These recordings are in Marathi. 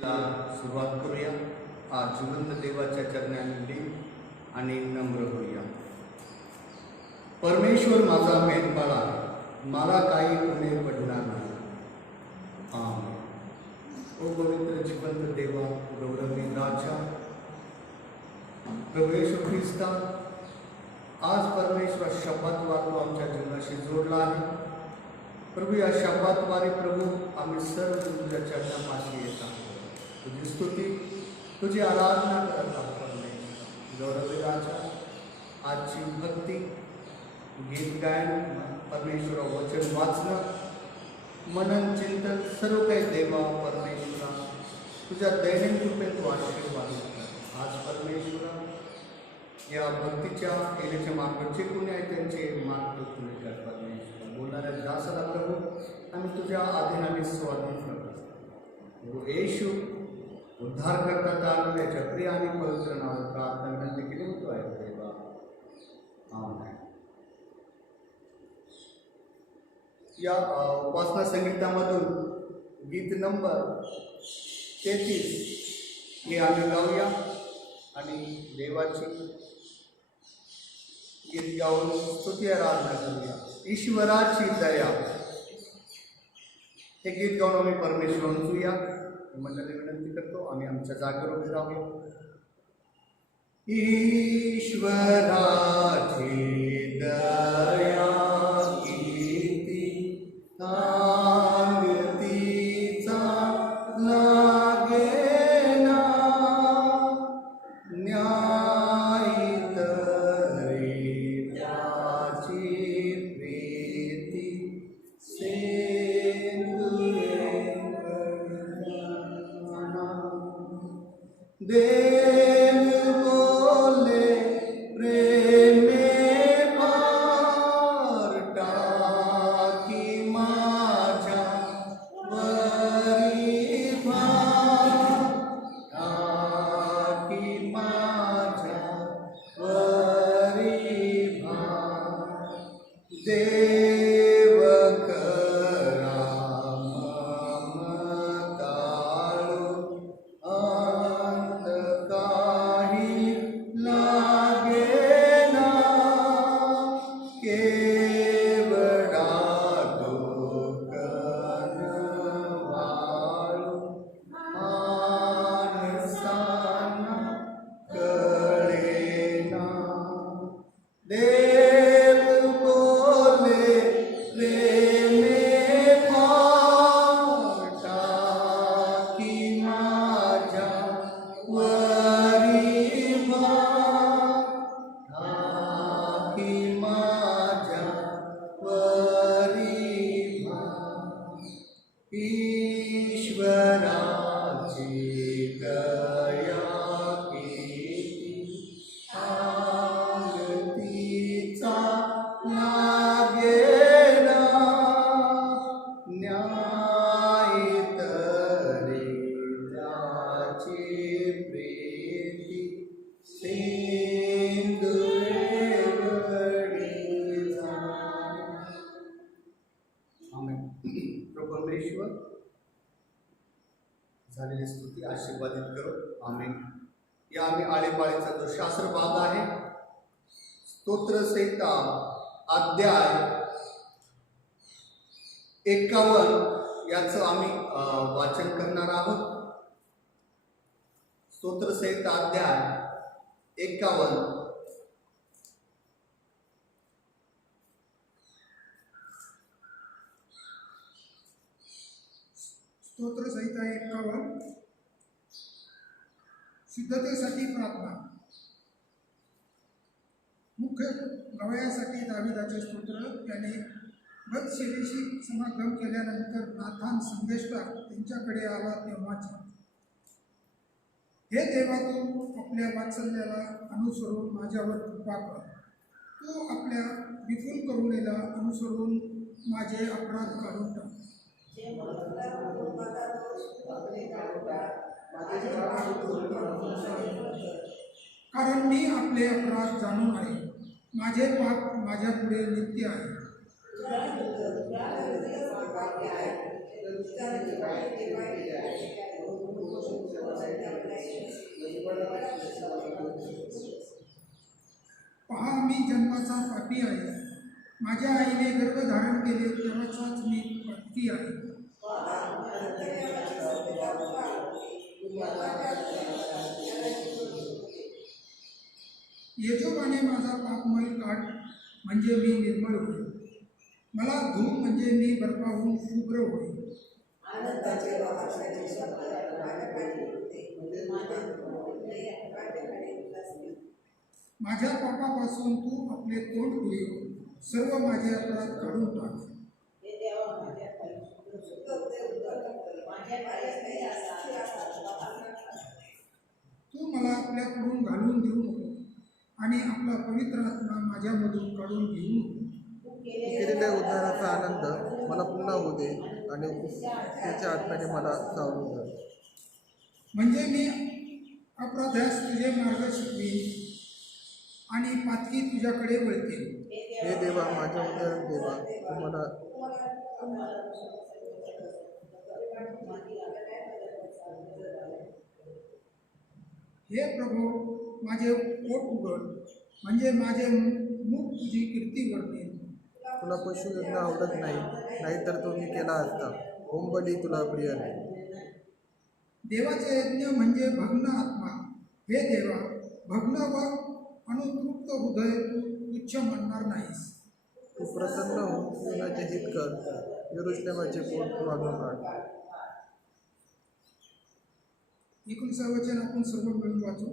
सुरुवात करूया. आज जिवंत देवाच्या चरणांनी आणि नम्र होऊया. परमेश्वर माझा मेंढपाळ, मला काही उणे पडणार नाही. आमेन. ओ पवित्र जिवंत देवा, गौरवी राजा, प्रभू येशू ख्रिस्ता, आज परमेश्वर शब्दाद्वारे आमच्या जीवनाशी जोडला आहे. प्रभू, या शब्दाद्वारे प्रभू आम्ही सर्व तुझ्या चरणापाशी येत आहोत. तुझी स्तुती, तुझी आराधना करत आहोत. गौरवी राजा, आजची भक्ती, गीत गायन, परमेश्वर वचन वाचणं, मनन चिंतन, सर्व काही देवा परमेश्वरा तुझ्या दैनंदिन कृपेत तू आशीर्वाद कर. आज परमेश्वरा या भक्तीच्या केलेच्या मार्ग जे कोणी आहे त्यांचे मार्ग तुम्ही कर. परमेश्वर बोलणाऱ्या दासाला प्रभू आम्ही तुझ्या आधीनाने स्वाधीन करतो. येशू उद्धार करता आम्ही त्याच्या प्रिय आणि पवित्र नावात प्रार्थना विनंती केली होतो आहे देवा. आमेन. या उपासना संगीतामधून गीत नंबर 33 हे आम्ही गाऊया आणि देवाची गीत गाऊन स्तुती आराधना करूया. ईश्वराची दया हे गीत गाऊन आम्ही परमेश्वर उंचूया. मंडळी विनंती करतो आम्ही आमच्या जागेवर उभे राहूया. ईश्वराची दया किती सांगतीचा लागेना, न्यायी तरी त्याची प्रीती देव बोले प्रेमे फार टाकी माझ्या वरी भार, टाकी माझ्या वरी भार. देव करा ममताळू, झालेली स्तुती आशीर्वादित करो. आमेन. या आम्ही आळेपाळीचा जो शास्त्र भाग आहे, स्तोत्र संहिता अध्याय 51 याचं आम्ही वाचन करणार आहोत. स्तोत्र संहिता अध्याय 51. स्तोत्र संहिता 51. शुद्धतेसाठी प्रार्थना. मुख्य गवयासाठी दाविदाचे स्तोत्र. त्याने बथशेबेशी समागम केल्यानंतर नाथान संदेशकार त्यांच्याकडे आला तेव्हाचा. हे देवा, तू आपल्या वात्सल्याला अनुसरून माझ्यावर कृपा कर. तू आपल्या विपुल करुणेला अनुसरून माझे अपराध काढून टाक. कारण मी आपले अपराध जाणून आहे, माझे पाप माझ्या पुढे नित्य आहे. जन्माचा पापी आहे. माझ्या आईने गर्भधारण केले तेव्हाचाच मी पापी आहे. येजोबाने माझा पापमल काढ म्हणजे मी निर्मळ होईल. मला धूप म्हणजे मी बर्फाहून शुभ्र होईल. माझ्या पापापासून तू आपले तोंड फिरव, सर्व माझे अपराध काढून टाक. तू मला आपल्याकडून घालून देऊ नको आणि आपला पवित्र आत्मा माझ्यामधून काढून घेऊ नको. केलेल्या उद्धाराचा आनंद मला पुन्हा होऊ दे आणि त्याच्या आत्म्याने मला सावरून दे. म्हणजे मी अपराध्यास तुझे मार्ग शिकवीन आणि पातकी तुझ्याकडे वळतील. हे देवा, माझ्या उद्धार देवा, तुम्हाला हे प्रभू, माझे पोट उघड म्हणजे माझे मुख तुझी कीर्ती वर्तेल. तुला पशुयज्ञ आवडत नाही, नाहीतर तो मी केला असता. होमबली तुला प्रिय नाही. देवाचे यज्ञ म्हणजे भग्न आत्मा. हे देवा, भग्न व अनुतृप्त हृदय तू तुच्छ म्हणणार नाहीस. तू प्रसन्न होऊन सियोनाचे हित कर, यरूशलेमाचे पोट मागून काढ. एकूण वचन आपण सर्व मिळून वाचू.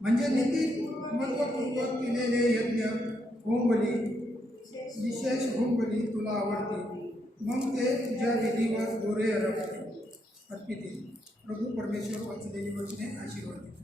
म्हणजे नीती महत्वपूर्वक केलेले यज्ञ, होमबली, विशेष होमबली तुला आवडतील. मग ते तुझ्या विधीवर गोरे अर्पितील. प्रभू परमेश्वर वाचलेली वचने आशीर्वाद देतील.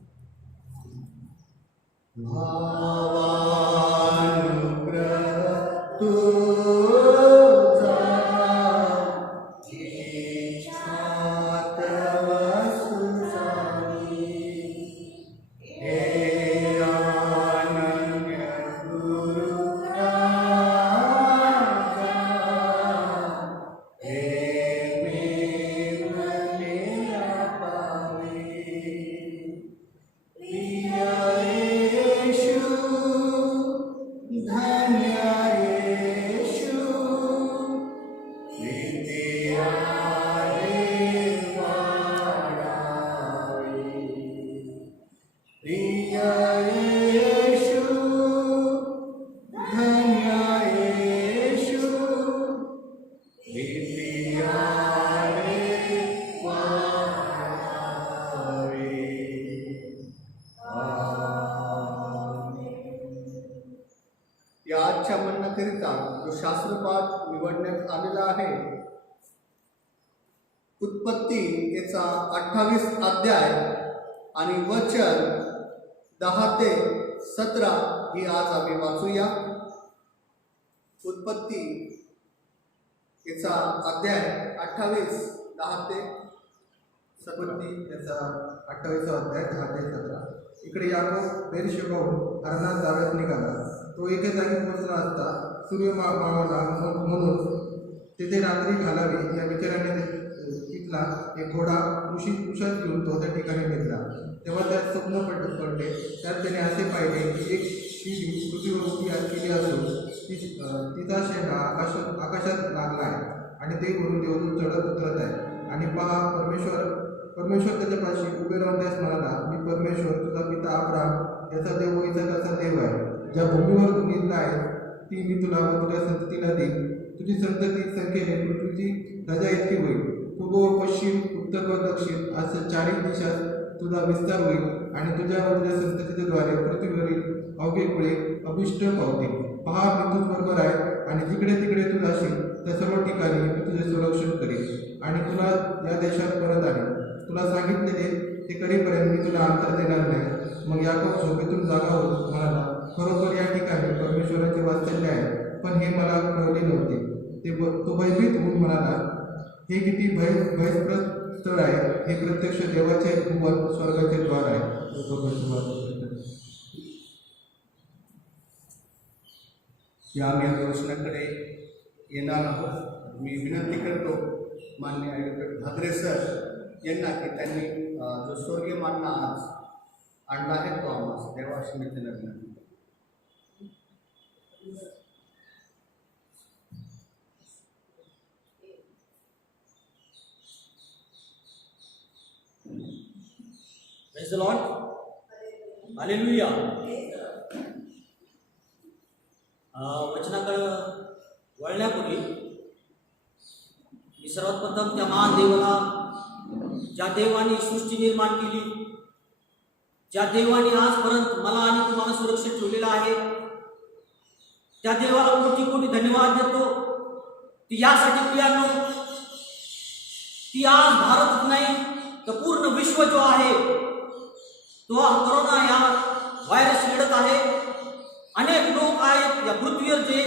या आजच्या म्हणण्याकरिता जो शास्त्रपाठ निवडण्यात आलेला आहे, उत्पत्ती याचा 28 अध्याय आणि वचन 10 ते 17 ही आज आम्ही वाचूया. उत्पत्ती याचा अध्याय 28 10 ते 17 याचा 28 अध्याय 10 ते 17. इकडे याकोब बेरशेबाहून हरणात जाव्यात निघाला. तो एके जागी पोहोचला असता सूर्य मावळला म्हणून तेथे रात्री घालावी या विचाराने तिथला एक घोडा उशात घेऊन तो त्या ठिकाणी निघाला. तेव्हा त्यात स्वप्न पडले. त्यात त्याने असे पाहिले की एक शिडी पृथ्वीवर उभी केली असून तिचा शेंडा आकाशात लागला आहे आणि ते वरून देवदूत चढत उतरत आहे. आणि पहा, परमेश्वर त्याच्यापाशी उभे राहून त्यास म्हणाला, मी परमेश्वर तुझा पिता अब्राहम याचा देव व इसाकाचा देव आहे. ज्या भूमीवर तू निघला आहे ती मी तुला व तुझ्या संततीला देईन. तुझी संतती संख्येने पृथ्वीची राजा इतकी होईल. पूर्व व पश्चिम, उत्तर व दक्षिण असं चारही दिशात तुझा विस्तार होईल आणि तुझ्या व तुझ्या संततीच्या द्वारे पृथ्वीवरील अवघे कुळे अभिष्ट पावतील. पहा, मी तुझबरोबर आहे आणि जिकडे तिकडे तू जाशील त्या सर्व ठिकाणी मी तुझे संरक्षण करेन आणि तुला या देशात परत आणेन. तुला सांगितलेले ते करेपर्यंत मी तुला अंतर देणार नाही. मग याकोब झोपेतून जागा होत म्हणाला, खरोखर या ठिकाणी परमेश्वराचे वात्सल्य आहे, पण हे मला कळले नव्हते. तो भयभीत होऊन म्हणाला, हे किती भयस्प्रद स्थळ आहे. हे प्रत्यक्ष देवाचे भुवन, स्वर्गाचे द्वार आहे. या आम्ही प्रश्नाकडे येणार आहोत. मी विनंती करतो मान्य ॲडव्होकेट भाद्रे सर यांना की त्यांनी जो स्वर्गीय मानना आज आणला आहे तो आम्हाला देवाशी मिळते. Praise the Lord. हालेलुया. वचनाकडे वळण्यापूर्वी मी सर्वात प्रथम त्या महान देवाला, ज्या देवाने सृष्टी निर्माण केली, ज्या देवाने आजपर्यंत मला आणि तुम्हाला सुरक्षित ठेवलेला आहे, त्या देवाला कोटी कोटी धन्यवाद देतो. ती यासाठी प्रियांनो, ती आज भारतच नाही तर पूर्ण विश्व जो आहे तो कोरोना या व्हायरस लढत आहे. अनेक लोक आहेत या पृथ्वीवर जे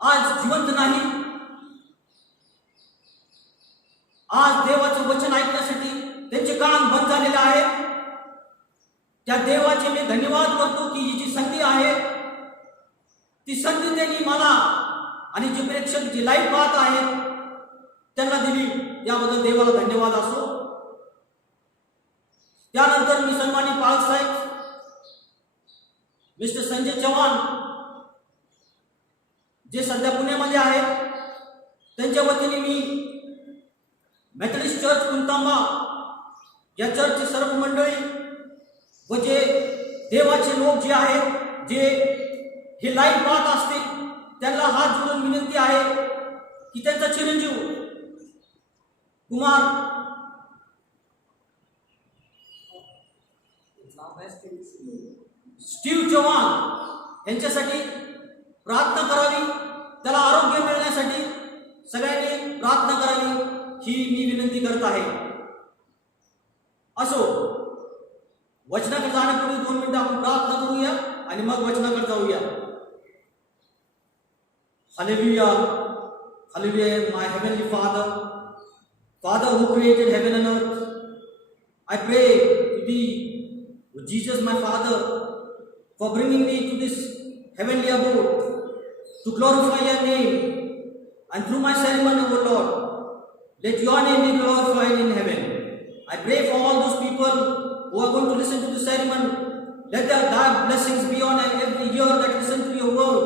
आज जिवंत नाही. आज देवाचं वचन ऐकण्यासाठी त्यांचे कान बंद झालेले आहे. त्या देवाचे मी धन्यवाद करतो की ही जी संधी आहे ती संधी त्यांनी मला आणि जे प्रेक्षक जे लाईव्ह पाहत आहेत त्यांना दिली, याबद्दल देवाला धन्यवाद असो. त्यानंतर मी सन्मानित पालक साहेब मिस्टर संजय चव्हाण जे सध्या पुण्यामध्ये आहेत, त्यांच्या वतीने मी मेथडिस्ट चर्च कुंतांबा या चर्चची सर्व मंडळी व जे देवाचे लोक जे आहेत, जे हे लाईव्ह पाहत असतील, त्यांना हात जोडून विनंती आहे की त्यांचा चिरंजीव कुमार स्टीव्ह चव्हाण यांच्यासाठी प्रार्थना करावी, त्याला आरोग्य मिळण्यासाठी सगळ्यांनी प्रार्थना करावी ही मी विनंती करत आहे. असो, वचनाकडे जाण्यापूर्वी 2 मिनिटं आपण प्रार्थना करूया आणि मग वचनाकडे जाऊया. Hallelujah, hallelujah. My heavenly father, Father who created heaven and earth, I pray to thee, O Jesus my Father, for bringing me to this heavenly abode to glorify your name, and through my ceremony, O Lord, let your name be glorified in heaven. I pray for all those people who are going to listen to the ceremony. Let thy blessings be on every ear that listen to your word.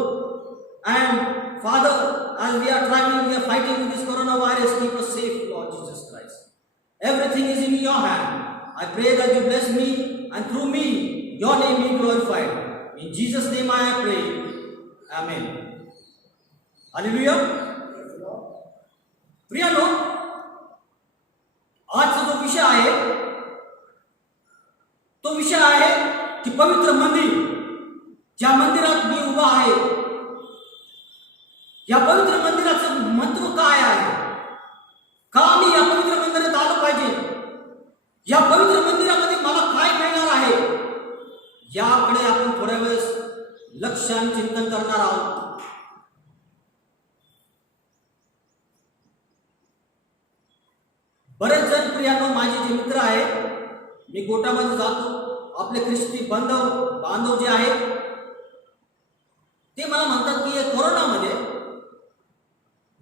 And Father, as we are traveling, we are fighting with this coronavirus, keep us safe, Lord Jesus Christ. Everything is in your hand. I pray that you bless me, and through me, your name be glorified. In Jesus' name I pray. Amen. Hallelujah. प्रियानो, आजचा जो विषय आहे तो विषय आहे की पवित्र मंदिर, ज्या मंदिरात मी उभा आहे, या पवित्र मंदिराचं महत्व काय आहे, का मी या पवित्र मंदिरात आलो पाहिजे, या पवित्र मंदिरामध्ये मला काय मिळणार आहे, याकडे आपण थोड्या वेळेस लक्ष आणि चिंतन करणार आहोत. बरेच जण प्रियानो, माझे जे मित्र आहेत, मी गोटामध्ये जातो, आपले ख्रिस्ती बांधव जे आहेत ते मला म्हणतात की कोरोनामध्ये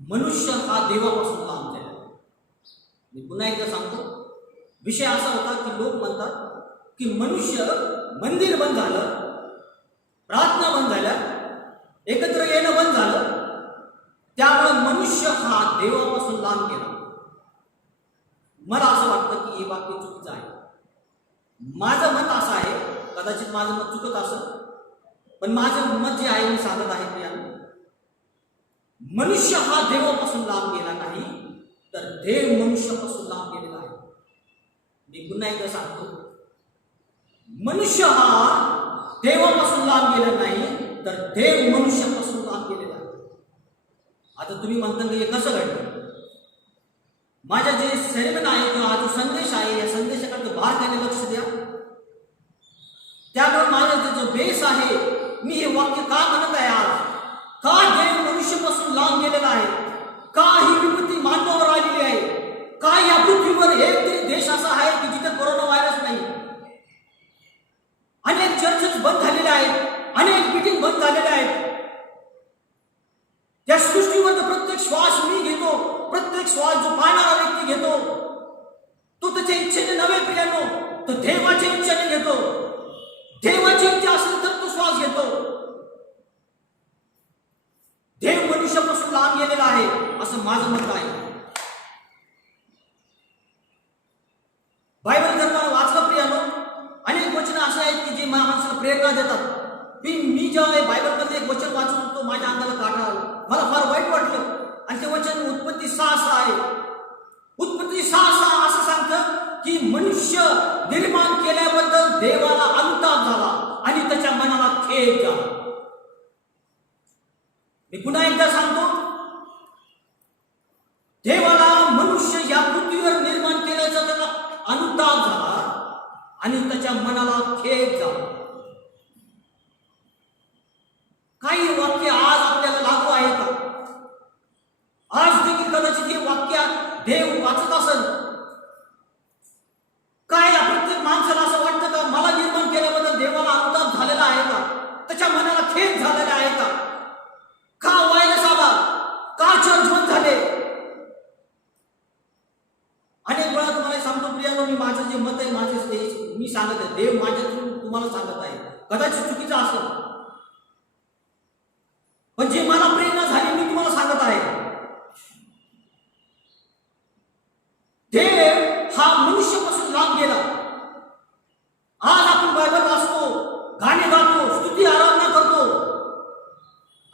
मनुष्य हा देवापासून लांब झाला. मी पुन्हा एकदा सांगतो, विषय असा होता की लोक म्हणतात की मनुष्य, मंदिर बंद झालं, प्रार्थना बंद झाल्या, एकत्र येणं बंद झालं, त्यामुळे मनुष्य हा देवापासून लांब गेला. मला असं वाटतं की हे वाक्य चुकीचं आहे. माझं मत असं आहे, कदाचित माझं मत चुकत असेल, पण माझं मत जे आहे मी सांगत आहे की मनुष्य हा देवापासून लांब गेला नाही, तर देव मनुष्यापासून लांब गेलेला आहे. मी पुन्हा एकदा सांगतो, मनुष्य हा देवापासून लांब गेला नाही, तर देव मनुष्यापासून लांब गेलेला आहे. आता तुम्ही म्हणता की हे कसं घडलं? माझ्या जे सेरेमन आहे किंवा हा जो संदेश आहे, या संदेशाकडे बारकाईने लक्ष द्या. त्यामुळे माझा जो बेस आहे, मी हे वाक्य का म्हणत आहे आज, का देव मनुष्यापासून लांब गेलेला आहे, का ही विपत्ती मानवावर आलेली आहे, का या पृथ्वीवर एक तरी देश असा आहे की जिथे कोरोना व्हायरस नाही. अनेक चर्चेस बंद झालेले आहेत, अनेक मीटिंग बंद झालेल्या आहेत. त्या सृष्टीवर प्रत्येक श्वास मी घेतो, प्रत्येक श्वास जो पाहणारा व्यक्ती घेतो, तो त्याच्या इच्छेने नव्हे प्रियानो, तो देवाच्या इच्छेने घेतो. देवाची इच्छा असेल तर तो श्वास घेतो. प्रेरणा देतात. मी जेव्हा बायबलमध्ये एक वचन वाचत होतो माझ्या अंगाला काटा आला, मला फार वाईट वाटलं. आणि ते वचन उत्पत्ती 6:6 आहे. उत्पत्ती 6:6 असं सांगतं की मनुष्य निर्माण केल्याबद्दल देवाला अनुताप झाला आणि त्याच्या मनाला खेद झाला. मी पुन्हा एकदा सांगतो, देवाला मनुष्य या पृथ्वीवर निर्माण केल्याचा त्याला अनुताप झाला आणि त्याच्या मनाला खेद झाला. काही वाक्य आज आपल्याला लागू आहे का? आज देखील कदाचित हे वाक्य देव वाचत असेल. काय प्रत्येक माणसाला असं वाटतं का मला निर्माण केल्याबद्दल देवाला अनुताप झालेला आहे का? त्याच्या मनाला खेद झालेला आहे का? का व्हायरस आला? का चर्च बंद झाले? अनेक वेळा तुम्हाला सांगतो प्रियानो, मी माझं जे मत आहे माझे मी सांगत आहे, देव माझ्यातून तुम्हाला सांगत आहे. कदाचित चुकीचं असेल, पण जे मला प्रेरणा झाली मी तुम्हाला सांगत आहे. देव हा मनुष्यापासून लांब गेला. आज आपण बायबल वाचतो, गाणे गातो, स्तुती आराधना करतो.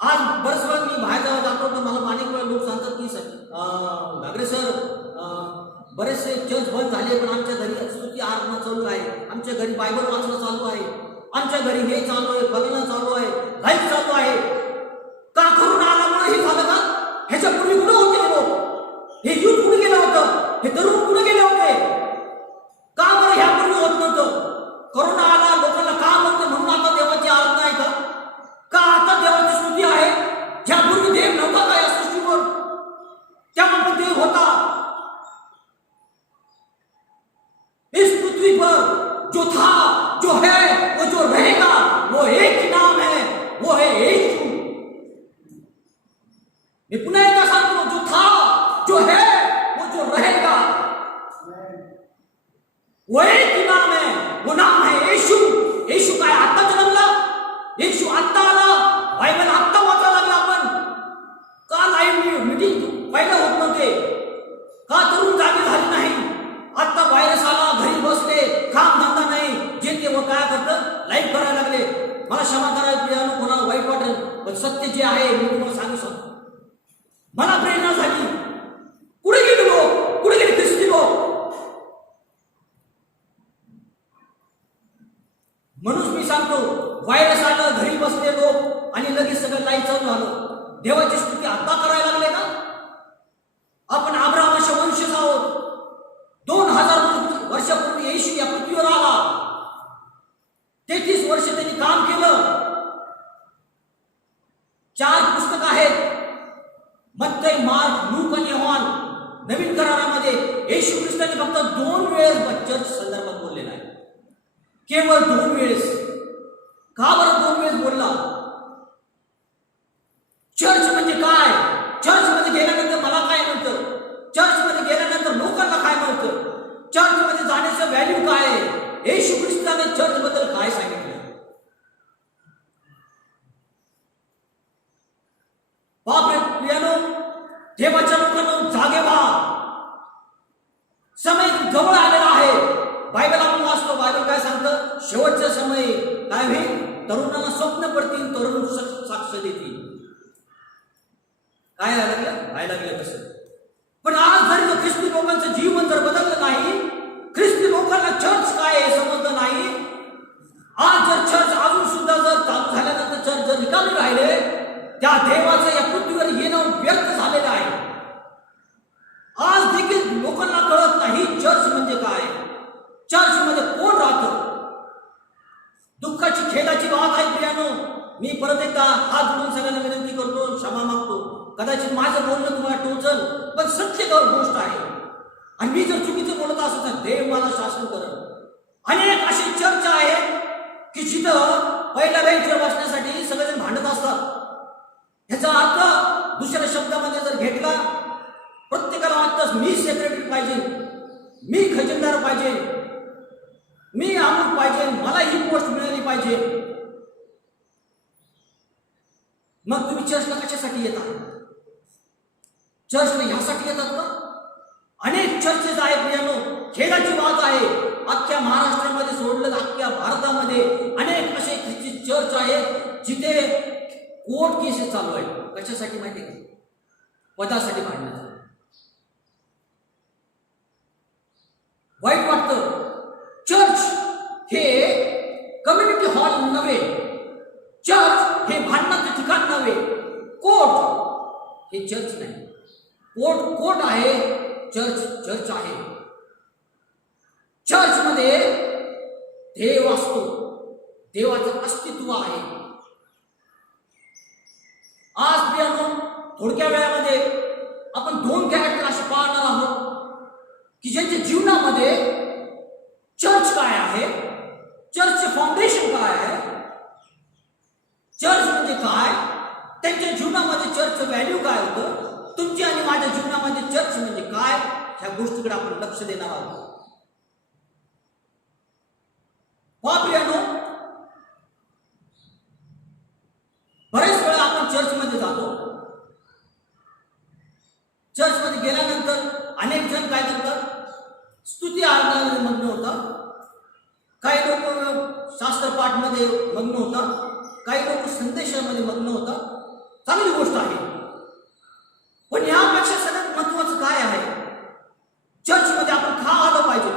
आज बरेच वेळा मी बाहेर जेव्हा जातो तर मला अनेक वेळा लोक सांगतात की घागरे सर, बरेचसे चर्च बंद झाले पण आमच्या घरी स्तुती आराधना चालू आहे, आमच्या घरी बायबल वाचणं चालू आहे, आमच्या घरी हे चालू आहे, फलणं चालू आहे, लाईफ चालू आहे. का करून आल्यामुळे हे झालं का? ह्याच्या पूर्वी कुठे होते लोक? हे युथ कुठे गेलं होतं? हे तरुण कुठे गेले होते? का बरं ह्या पूर्वी होत नव्हतं? करोना आला, लोकांना का म्हणते म्हणून आता देवाची आराधना आहे का? का आता देवाची स्तुती आहे? ज्यापूर्वी देव नव्हता का या सृष्टीवर? तेव्हा पण देव होता. इस पृथ्वी पर जो था, जो है, वो जो रहेगा, वो एक ही नाम है, वो है यीशु. मैं पुनः एकदा सांगतो, जो था, जो है, वो जो रहेगा, वो एक ही नाम है, वो नाम है यीशु. यीशु काय आता जन्मला? यीशु आता आला. बायबल आता वाचायला लागला आपण. का लाईव्ह मीटिंग पहिला होत नव्हते? का तरुण जागी झाली नाही? आता व्हायरस आला, घरी बसले, काम धंदा नाही, जे ते काय करतं लाईव्ह करायला लागले. मला क्षमा करायला कोणाला वाईट वाटेल, पण सत्य जे आहे मी तुम्हाला सांगू शकतो. मला प्रेरणा झाली. कुठे गेले लोक? कुठे गेले ख्रिस्ती लोक? म्हणून मी सांगतो, व्हायरस आलं, घरी बसले लोक आणि लगेच सगळं लाईव्ह चालू झालं. देवाची स्तुती आता करायला लागले का? आपण अब्राहमाचे वंशज आहोत. 2000 वर्षापूर्वी येशू या पृथ्वीवर आला. 33 वर्ष त्यांनी काम केलं. 4 पुस्तक आहेत, मत्तई, मार्क, लूक आणि योहान. नवीन करारामध्ये येशू ख्रिस्ताने फक्त 2 वेळेस चर्च संदर्भात बोललेला आहे. केवळ 2 वेळेस. का बरं 2 वेळेस बोलला? चर्च म्हणजे काय? चर्च मध्ये गेल्यानंतर मला काय मिळतं? चर्च मध्ये गेल्यानंतर लोकांना काय मिळतं? चर्च मध्ये जाण्याचं व्हॅल्यू काय आहे? येशू ख्रिस्ताने चर्च बद्दल काय सांगितलं? बापरे प्रियानो, देवाच्या लोकांना जागे व्हा. समय जवळ आलेला आहे. बायबल आपण वाचतो, बायबल काय सांगतं? शेवटचा समय काय होईल? तरुणांना स्वप्न पडतील, तरुण साक्ष देतील. काय व्हायला लागलं तसं. पण आज जर ख्रिस्ती लोकांचं जीवन जर बदललं नाही, ख्रिस्ती लोकांना चर्च काय हे समजलं नाही, आज जर चर्च अजून सुद्धा जर चालू झाल्यानंतर चर्च जर रिकामी राहिले, त्या देवाचं या पृथ्वीवर येणं व्यर्थ झालेलं आहे. आज देखील लोकांना कळत नाही चर्च म्हणजे काय, चर्च मध्ये कोण राहतं. दुःखाची खेदाची बात आहे प्रियानो. मी परत एकदा हात जोडून सगळ्यांना विनंती करतो, क्षमा मागतो. कदाचित माझं बोलणं तुम्हाला टोचल, पण सत्य गोष्ट आहे. आणि मी जर चुकीचं बोलत असेल तर देव मला शासन करेल. अनेक असे चर्च आहेत की जिथं पहिल्या बेंचवर बसण्यासाठी सगळेजण भांडत असतात. ह्याचा अर्थ दुसऱ्या शब्दामध्ये जर घेतला, प्रत्येकाला वाटतं मी सेक्रेटरी पाहिजे, मी खजिनदार पाहिजे, मी अमुक पाहिजे, मला ही पोस्ट मिळाली पाहिजे. मग तुम्ही चर्चला कशासाठी येता? चर्चला ह्यासाठी येतात का? अनेक चर्चेस आहेत प्रियानो. खेदाची बात आहे, अख्ख्या महाराष्ट्रामध्ये सोडलं अख्ख्या भारतामध्ये अनेक असे ख्रिश्चन चर्च आहेत जिथे कोर्ट केसेस चालू आहे. कशासाठी माहिती आहे का? पदासाठी भांडण्यासाठी. वाईट वाटतं. चर्च हे कम्युनिटी हॉल नव्हे, चर्च हे भांडणाचं ठिकाण नव्हे, कोर्ट हे चर्च नाही. कोर्ट आहे, चर्च आहे. चर्चमध्ये देव असतो, देवाचं अस्तित्व आहे. आज प्रियानो, थोडक्या वेळामध्ये आपण 2 कॅरेक्टर असे पाहणार आहोत की ज्यांच्या जीवनामध्ये चर्च काय आहे, चर्चचे फाउंडेशन काय आहे, चर्च म्हणजे काय, त्यांच्या जीवनामध्ये चर्चचं व्हॅल्यू काय होतं, तुमच्या आणि माझ्या जीवनामध्ये चर्च म्हणजे काय, ह्या गोष्टीकडे आपण लक्ष देणार आहोत. प्रियानो, बरेच वेळा आपण चर्चमध्ये जातो. चर्चमध्ये गेल्यानंतर अनेक जण काय करतात, स्तुती आराधनेमध्ये मग्न होतात. काही लोक शास्त्रपाठमध्ये मग्न होतात, काही लोक संदेशामध्ये मग्न होतात. चांगली गोष्ट आहे. पण यापेक्षा सगळ्यात महत्वाचं काय आहे, चर्चमध्ये आपण का आलं पाहिजे,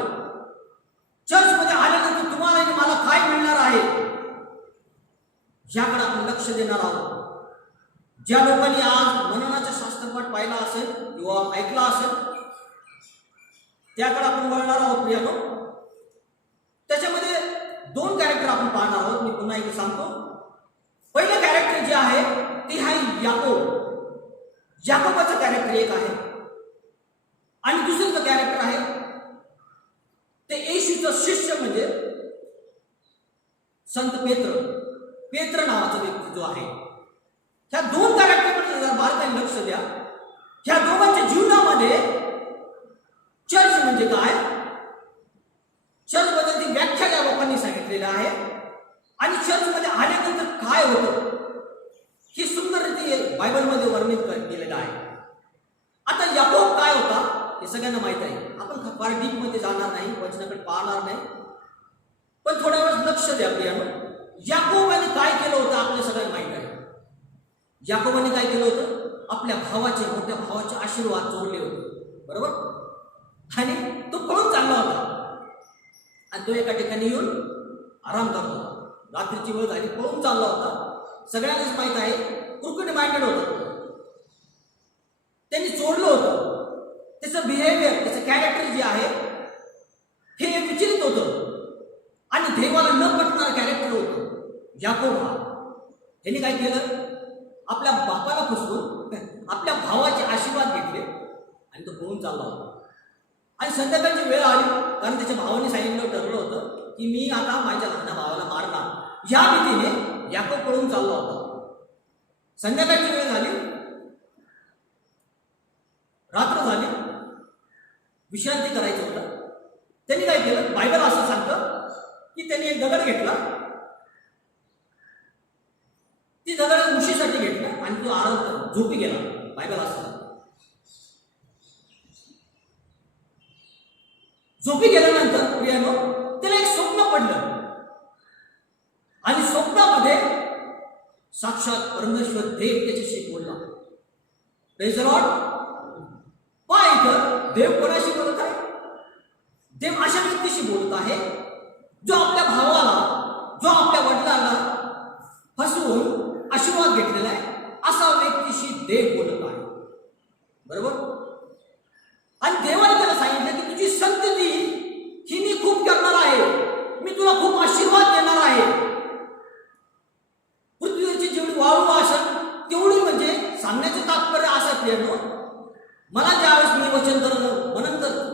चर्चमध्ये आल्यानंतर तुम्हाला आणि मला काय मिळणार आहे, याकडे आपण लक्ष देणार आहोत. ज्या लोकांनी आज मननाचा शास्त्रपाठ पाहिला असेल किंवा ऐकला असेल त्याकडे आपण वळणार आहोत. प्रियानो, त्याच्यामध्ये 2 कॅरेक्टर आपण पाहणार आहोत. मी पुन्हा एकदा सांगतो. पहिलं कॅरेक्टर जे आहे ते आहे याकोब. याकोबाचं कॅरेक्टर एक आहे आणि दुसरं कॅरेक्टर आहे ते येशूचं शिष्य म्हणजे संत पेत्र नावाचा व्यक्ती जो आहे. ह्या 2 कॅरेक्टरकडे जर बारकाईने लक्ष द्या. ह्या दोघांच्या जीवनामध्ये चर्च म्हणजे काय, चर्चमध्ये ती व्याख्या या लोकांनी सांगितलेली आहे आणि चर्चमध्ये आल्यानंतर काय होतं ही सुंदररीती बायबलमध्ये वर्णित केलेलं आहे. आता याकोब काय होता हे सगळ्यांना माहित आहे. आपण फार डीपमध्ये जाणार नाही, वचनाकडे पाहणार नाही, पण थोड्या वेळ लक्ष द्या. प्रियानो, याकोबाने काय केलं होतं आपल्या सगळ्यांना माहित आहे. याकोबाने काय केलं होतं, आपल्या मोठ्या भावाचे आशीर्वाद चोरले होते, बरोबर, आणि तो पळून चालला होता आणि तो एका ठिकाणी येऊन आराम करत होता. रात्रीची वेळ झाली, पळून चालला होता. सगळ्यांनाच माहित आहे, क्रुकेड माइंडेड होता. त्यांनी चोरलं होतं. त्याचं बिहेवियर, त्याचं कॅरेक्टर जे आहे हे विचलित होतं आणि देवाला न पटणारं कॅरेक्टर होतं. याकोब यांनी काय केलं, आपल्या बापाला फसवून आपल्या भावाचे आशीर्वाद घेतले आणि तो पळून चालला होता. आणि संध्याकाळची वेळ आली, कारण त्याच्या भावाने सांगितलं, ठरलं होतं की मी आता माझ्या लहान भावाला मारणार. या भीतीने याकोब पळून चालला होता. संध्याकाळची वेळ झाली, रात्र झाली, विश्रांती करायचं होतं. त्यांनी काय केलं, बायबल असं सांगतं की त्यांनी एक दगड घेतला, ती दगड उशीसाठी घेतला आणि तो आराम झोपी गेला. बायबल असं सांगतं. झोपी गेल्यानंतर प्रियानो त्याला एक स्वप्न पडलं आणि स्वप्नामध्ये साक्षात परमेश्वर देव त्याच्याशी बोलला. Praise the Lord. पहा इथं देव कोणाशी बोलत आहे, देव अशा व्यक्तीशी बोलत आहे जो आपल्या भावाला, जो आपल्या वडिलाला फसवून आशीर्वाद घेतलेला आहे, असा व्यक्तीशी देव बोलत आहे, बरोबर. आणि देवाने त्याला सांगितलं की तुझी संतती ही मी खूप करणार आहे, मी तुला खूप आशीर्वाद देणार आहे. पृथ्वीवरची जेवढी वाळू असेल तेवढी, म्हणजे सांगण्याचं तात्पर्य असं प्रियानो, मला ज्यावेळेस मी वचन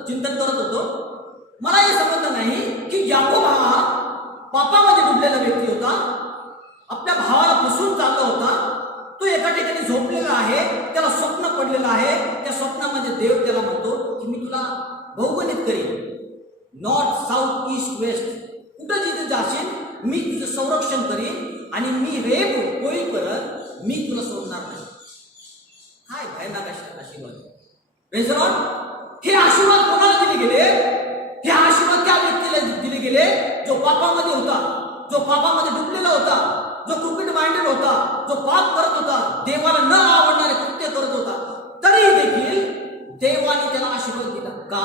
चिंतन करत होतो, मला हे समजलं नाही की याकोब हा पापामध्ये डुबलेला व्यक्ती होता, आपल्या भावाला फसवून चालला होता. तो एका ठिकाणी झोपलेला आहे, त्याला स्वप्न पडलेलं आहे. त्या स्वप्नामध्ये देव त्याला म्हणतो की मी तुला बहुगणित करीन, नॉर्थ साऊथ ईस्ट वेस्ट, कुठं जिथे जाशील मी तुझं संरक्षण करीन आणि मी होईपर्यंत मी तुला सोडणार नाही. काय भयानक आशीर्वाद. Praise the Lord. हे आशीर्वाद कोणाला दिले गेले, हे आशीर्वाद त्या व्यक्तीला पापामध्ये होता, जो पापामध्ये डुबलेला होता, जो क्रिकेट माइंडेड होता, जो पाप करत होता, देवाला न आवडणारे कृत्य करत होता, तरी देखील देवाने त्याला आशीर्वाद दिला. का?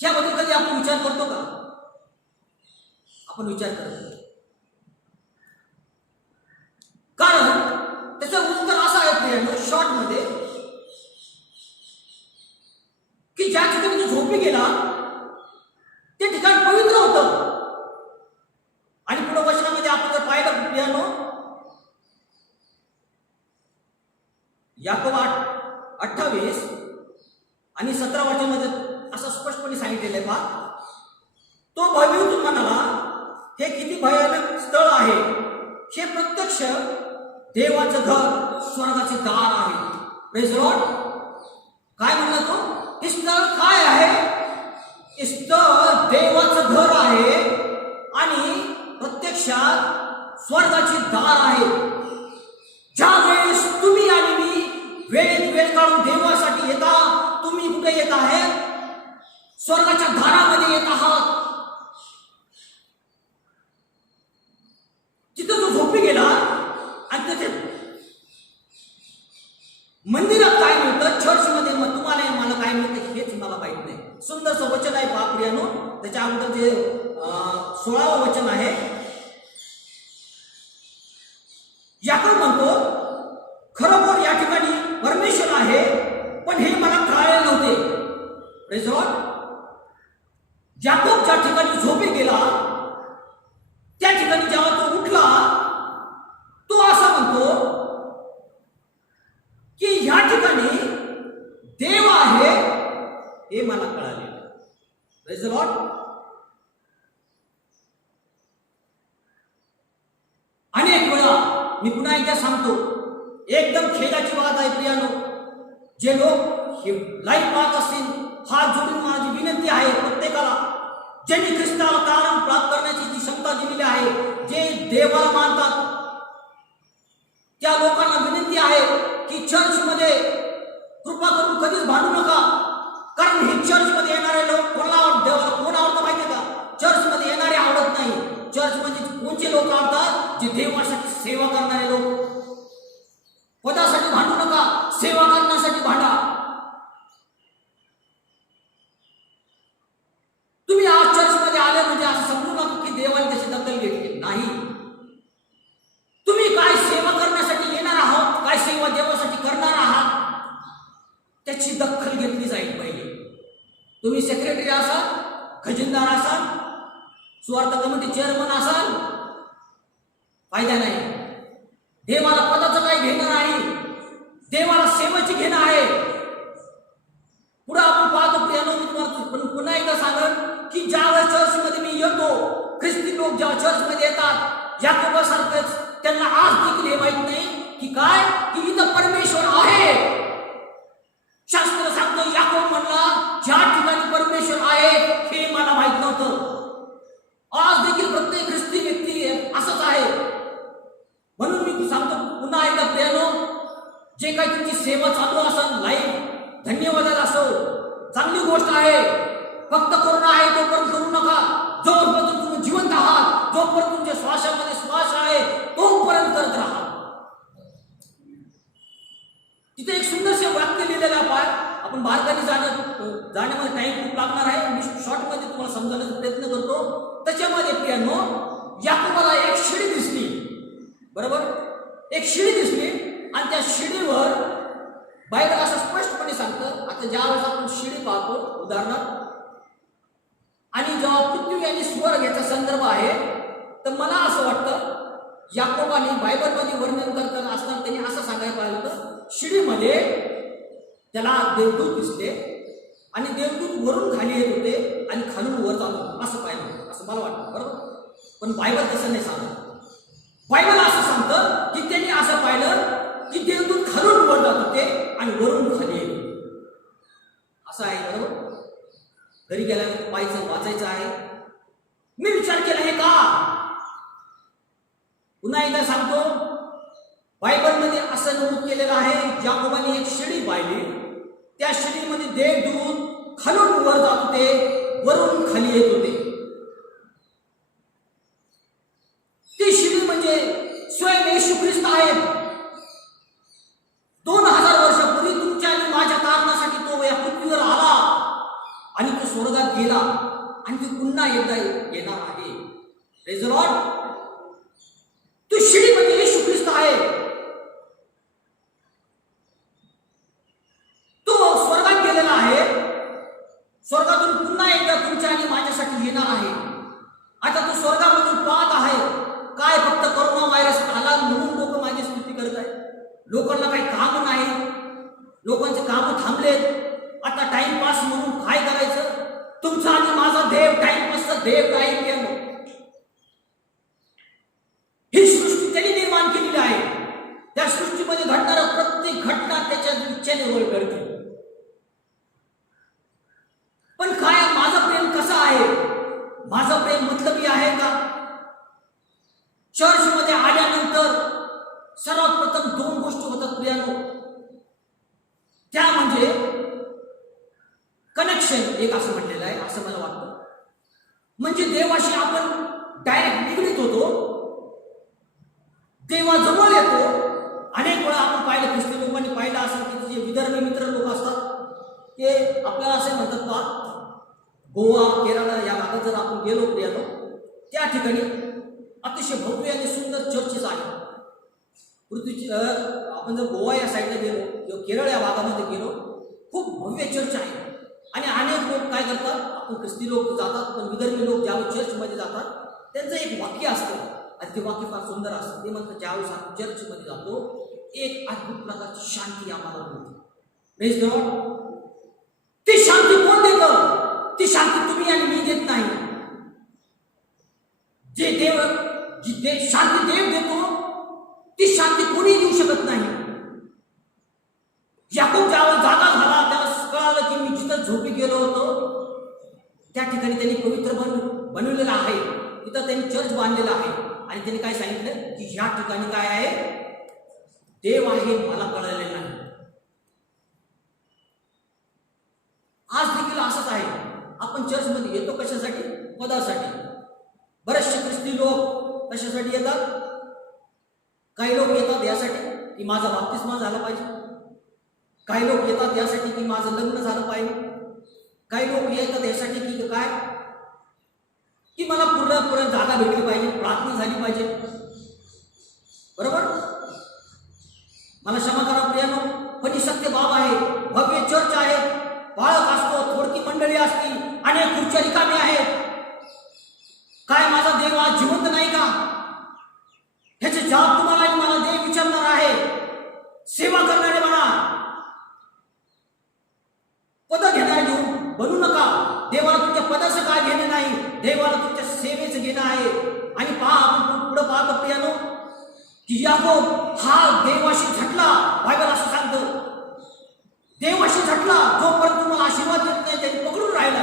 याबद्दल कधी आपण विचार करतो का? आपण विचार करतो. कारण त्याचं उत्तर असं आहे प्रियानो, शॉर्ट मध्ये, की ज्या ठिकाणी तो झोपी गेला ते ठिकाण पवित्र होतं. आणि पुढे वचनामध्ये आपण जर पाहिलं प्रियानो, याकोब 28 आणि 17 वचनामध्ये असं स्पष्टपणे सांगितलेलं आहे. पहा, तो भयभीत म्हणाला, हे किती भयानक स्थळ आहे, हे प्रत्यक्ष देवाचं घर, स्वर्गाचे दार आहे. Praise Lord. काय म्हणला तो? हे स्थळ काय आहे? हे स्थळ देवाचं घर आहे आणि प्रत्यक्षात स्वर्गाचे दार आहे. ज्या वेळेस तुम्ही आणि मी वेळेत वेळ काढून देवासाठी येता, तुम्ही कुठे येत आहे? स्वर्गाच्या दारामध्ये येत आहात. तिथं तो झोपी गेला आणि त्याचे मंदिरात काय मिळतं, चर्चमध्ये मग तुम्हाला मला काय मिळतं हेच मला माहित नाही. सुंदरचं वचन आहे पहा प्रियानो. त्याच्या अगोदर जे 16वं वचन आहे, याकोब म्हणतो, खरोखर या ठिकाणी परमेश्वर आहे, पण हे मला कळले नव्हते. Praise Lord. याकोब ज्या ठिकाणी झोपी गेला त्या ठिकाणी जेव्हा तो उठला, तो असा म्हणतो की ह्या ठिकाणी देव आहे हे मला कळाले. Praise the Lord. अनेक वेळा मी पुन्हा एकदा सांगतो, एकदम खेदाची बात आहे प्रियानो, जे लोक हे लाईव्ह पाहत असतील, हात जोडून माझी विनंती आहे प्रत्येकाला, ज्यांनी ख्रिस्ताला कारण प्राप्त करण्याची जी क्षमता दिलेली आहे, जे देवाला मानतात, त्या लोकांना विनंती आहे की चर्चमध्ये कृपा करून कधीच भांडू नका. कारण हे चर्चमध्ये येणारे लोक कोणाला देवाला कोण आवडतं माहिती आहे का? चर्चमध्ये येणारे आवडत नाही. चर्चमध्ये कोणते लोक आवडतात? जे देवासाठी सेवा करणारे लोक. पदासाठी भांडू नका, सेवा करण्यासाठी भांडा. तुम्ही आज चर्चमध्ये आले म्हणजे असं समजू नका की देवाने त्याची दखल घेतली नाही. तुम्ही काय सेवा करण्यासाठी येणार आहात, काय सेवा देवासाठी करणार आहात, त्याची दखल घेतली जाईल पहिले. तुम्ही सेक्रेटरी असाल, खजिनदार असाल, सुवार्थ कमिटी चेअरमन असाल, फायदा नाही. देवाला पदाचं काही घेणं नाही, देवाला सेवेची घेणं आहे. पुढे आपण पाहतो प्रियानो, मी तुम्हाला पुन्हा एकदा सांगेन की ज्यावेळेस चर्चमध्ये मी येतो, ख्रिस्ती लोक जेव्हा चर्चमध्ये येतात, याकोबासारखंच त्यांना आज देखील हे माहित नाही की काय, की इथं परमेश्वर आहे. शास्त्र सांगतो, याकोब म्हणला, ज्या ठिकाणी परमेश्वर आहे हे मला माहित नव्हतं. आज देखील प्रत्येक ख्रिस्ती व्यक्ती असंच आहे. म्हणून मी सांगतो पुन्हा एकदा प्रियानो, जे काही तुमची सेवा चालू असेल, लाईव्ह धन्यवाद असो, चांगली गोष्ट आहे. फक्त करोना आहे तोपर्यंत करू नका. जोपर्यंत तुम्ही जिवंत आहात, जोपर्यंत तुमच्या श्वासामध्ये श्वास आहे, तोपर्यंत करत राहा. तिथे एक सुंदरसे वाक्य लिहिलेलं आहे. आपण बारकाईने जाण्यामध्ये टाइम खूप लागणार आहे. मी शॉर्टमध्ये तुम्हाला समजवण्याचा प्रयत्न करतो. त्याच्यामध्ये प्रियानो, याकोबाला एक शिडी दिसली, बरोबर? एक शिडी दिसली आणि त्या शिडीवर बायबल असं स्पष्टपणे सांगतं. आता ज्यावेळेस आपण शिडी पाहतो उदाहरणार्थ, आणि जेव्हा पृथ्वी आणि स्वर्ग याचा संदर्भ आहे, तर मला असं वाटतं याकोबाने बायबलमध्ये वर्णन करताना असताना त्यांनी असं सांगायला पाहिलं होतं, शिडीमध्ये त्याला देवदूत दिसले आणि देवदूत वरून खाली येत होते आणि खालून वर जात होते, असं पाहिलं होतं, असं मला वाटतं, बरोबर? पण बायबल तसं नाही सांगत. बायबल असं सांगतं की त्यांनी असं पाहिलं की देवदूत खालून वर जात होते आणि वरून खाली येत होते, असं आहे, बरोबर? घरी गेल्यानंतर पाहायचं, वाचायचं आहे. मी विचार केला, हे का? पुन्हा एकदा सांगतो, बायबलमध्ये असं नमूद केलेलं आहे, याकोबाने एक शिडी पाहिली, त्या शिडीमध्ये देवदूत खालून वर जात होते, वरून खाली येत होते. ती शिडी म्हणजे स्वयं येशू ख्रिस्त आहेत. 2000 वर्षापूर्वी तुमच्या आणि माझ्या कारणासाठी तो या पृथ्वीवर आला आणि तो स्वर्गात गेला आणि तो पुन्हा एकदा येणार आहे. Praise the Lord. तो शिडी म्हणजे येशू ख्रिस्त आहे. तो स्वर्गात गेलेला आहे. स्वर्गातून पुन्हा एकदा तुमच्या आणि माझ्यासाठी येणार आहे. आता तो स्वर्गामधून पाहत आहे. काय फक्त कोरोना व्हायरस आला म्हणून लोक माझी स्तुती करत आहेत? लोकांना काही काम नाही, लोकांचे काम थांबलेत. आता टाइमपास म्हणून काय करायचं? तुमचा आणि माझा देव टाइमपासचा देव नाही. केलं ही सृष्टी त्यांनी निर्माण केलेली आहे. त्या सृष्टीमध्ये घडणारा प्रत्येक घटना त्याच्या इच्छेने वर घडते. पण काय माझं प्रेम कसं आहे? माझं प्रेम मतलबी आहे का? चर्चमध्ये आल्यानंतर सर्वात प्रथम 2 गोष्टी होतात प्रियानो. त्या म्हणजे कनेक्शन, एक असं म्हटलेलं आहे, असं मला वाटतं. म्हणजे देवाशी आपण डायरेक्ट निगडीत होतो, देवाजवळ येतो. अनेक वेळा आपण पाहिलं, ख्रिस्ती लोकांनी पाहिलं असं की जे विदर्भी मित्र लोक असतात ते आपल्याला असे म्हणतात का, गोवा, केरळ या भागात जर आपण गेलो प्रियानो, त्या ठिकाणी अतिशय भव्य आणि सुंदर चर्चेस आहेत. पृथ्वीची आपण जर गोवा या साईडला गेलो किंवा केरळ या भागामध्ये गेलो, खूप भव्य चर्च आहे. आणि अनेक लोक काय करतात, आपण ख्रिस्ती लोक जातात, पण विदर्भी लोक ज्यावेळी चर्चमध्ये जातात त्यांचं एक वाक्य असतं आणि ते वाक्य फार सुंदर असतं. ते म्हणतात, ज्यावेळेस आपण चर्चमध्ये जातो एक अद्भुत प्रकारची शांती आम्हाला मिळते. Praise the Lord. ती शांती कोण देतं? ती शांती तुम्ही आणि मी देत नाही. जे शांती देव देतो ती शांती कोणी देऊ शकत नाही. याकोब ज्यावेळेस जागा झाला त्याला कळालं की मी जिथं झोपी गेलो होतो त्या ठिकाणी त्यांनी पवित्र बनवलेलं आहे. तिथं त्यांनी चर्च बांधलेला आहे आणि त्यांनी काय सांगितलं की ह्या ठिकाणी काय आहे? देव आहे, मला कळलेलं नाही. आज देखील असंच आहे. आपण चर्चमध्ये येतो कशासाठी? पदासाठी. बरेचसे ख्रिस्ती लोक कशासाठी येतात? काही लोक येतात यासाठी की माझा बाप्तिस्मा झाला पाहिजे, काही लोक येतात यासाठी की माझं लग्न झालं पाहिजे, काही लोक येतात यासाठी की काय की मला पूर्ण जागा भेटली पाहिजे, प्रार्थना झाली पाहिजे. बरोबर? मला क्षमा करा प्रियानो, पण ही सत्य बाब आहे. भव्य चर्च आहे, बाळक असतो, थोडकी मंडळी असती, अनेक खुर्च्या रिकामी आहेत. काय माझा देव आज जिवंत नाही का? ह्याचे जबाब तुम्हाला आणि मला देव विचारणार आहे. सेवा करणारे म्हणा, पद घेणारे घेऊन बनू नका. देवाला तुमच्या पदाचं काय घेणं नाही, देवाला तुमच्या सेवेचं घेणं आहे. आणि पहा, आपण पुढे पाहतो प्रियानो की याकोब हा देवाशी झटला. बायबल असं सांगतं, देवाशी झटला. जोपर्यंत तुम्हाला आशीर्वाद देत नाही त्यांनी पकडून राहिला.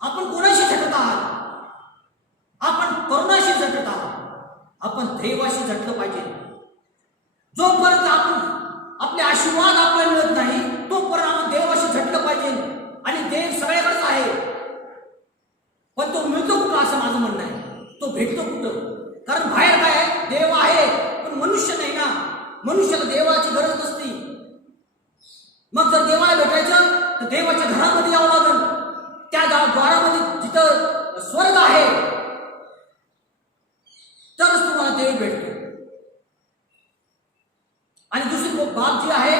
आपण कोणाशी झटत आहात? आपण करुणाशी झटत आहात. आपण देवाशी झटलं पाहिजे. जोपर्यंत आपण आपले आशीर्वाद आपल्याला मिळत नाही तोपर्यंत आपण देवाशी झटलं पाहिजे. आणि देव सगळ्याकडेच आहे, पण तो मिळतो कुठं असं माझं म्हणणं आहे. तो भेटतो कुठं? कारण बाहेर काय आहे? देव आहे, पण मनुष्य नाही ना. मनुष्याला देवाची गरज नसती. मग जर देवाला भेटायचं तर देवाच्या घरामध्ये यावं लागेल. त्या द्वारामध्ये जिथं स्वर्ग आहे तरच तुम्हाला देव भेटतो. आणि दुसरी बाब जी आहे,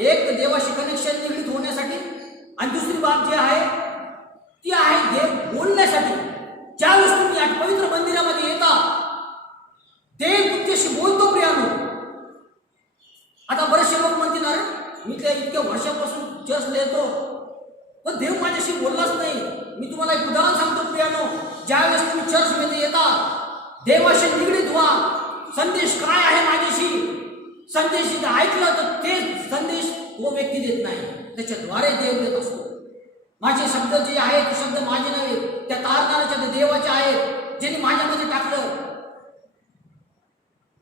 एक तर देवाशी कनेक्शन निगडीत होण्यासाठी, आणि दुसरी बाब जी आहे ती आहे देव बोलण्यासाठी. ज्यावेळेस तुम्ही या पवित्र मंदिरामध्ये येता देव तुमच्याशी बोलतो प्रियानो. आता बरेचसे लोक म्हणतील, अरे मी त्या इतक्या वर्षापासून चर्चला येतो पण देव माझ्याशी बोललाच नाही. मी तुम्हाला एक उदाहरण सांगतो प्रियानो. ज्यावेळेस तुम्ही चर्चमध्ये येता देवाशी निगडीत व्हा. संदेश काय आहे माझ्याशी, संदेश ऐकलं तर ते संदेश तो व्यक्ती देत नाही, त्याच्याद्वारे देव देत असतो. माझे शब्द जे आहेत ते शब्द माझे नव्हे, त्या तारणाऱ्याच्या देवाचे आहेत, ज्यांनी माझ्यामध्ये टाकलं.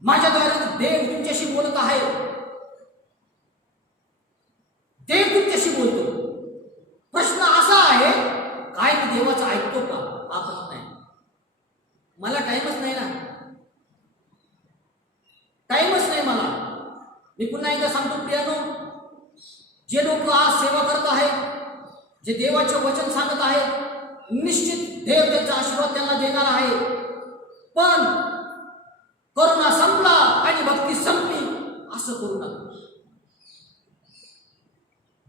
माझ्याद्वारे देव तुमच्याशी बोलत आहे. देव तुमच्याशी बोलतो. प्रश्न असा आहे, काय मी देवाचं ऐकतो का? हा प्रश्न आहे. मला टाइमच नाही ना, टाइमच नाही मला. मी पुन्हा एकदा सांगतो प्रियानो, जे लोक आज सेवा करत आहेत, जे देवाचे वचन सांगत आहेत, निश्चित देव त्यांचा आशीर्वाद त्यांना देणार आहे. पण करोना संपला आणि भक्ती संपली असं करू नका.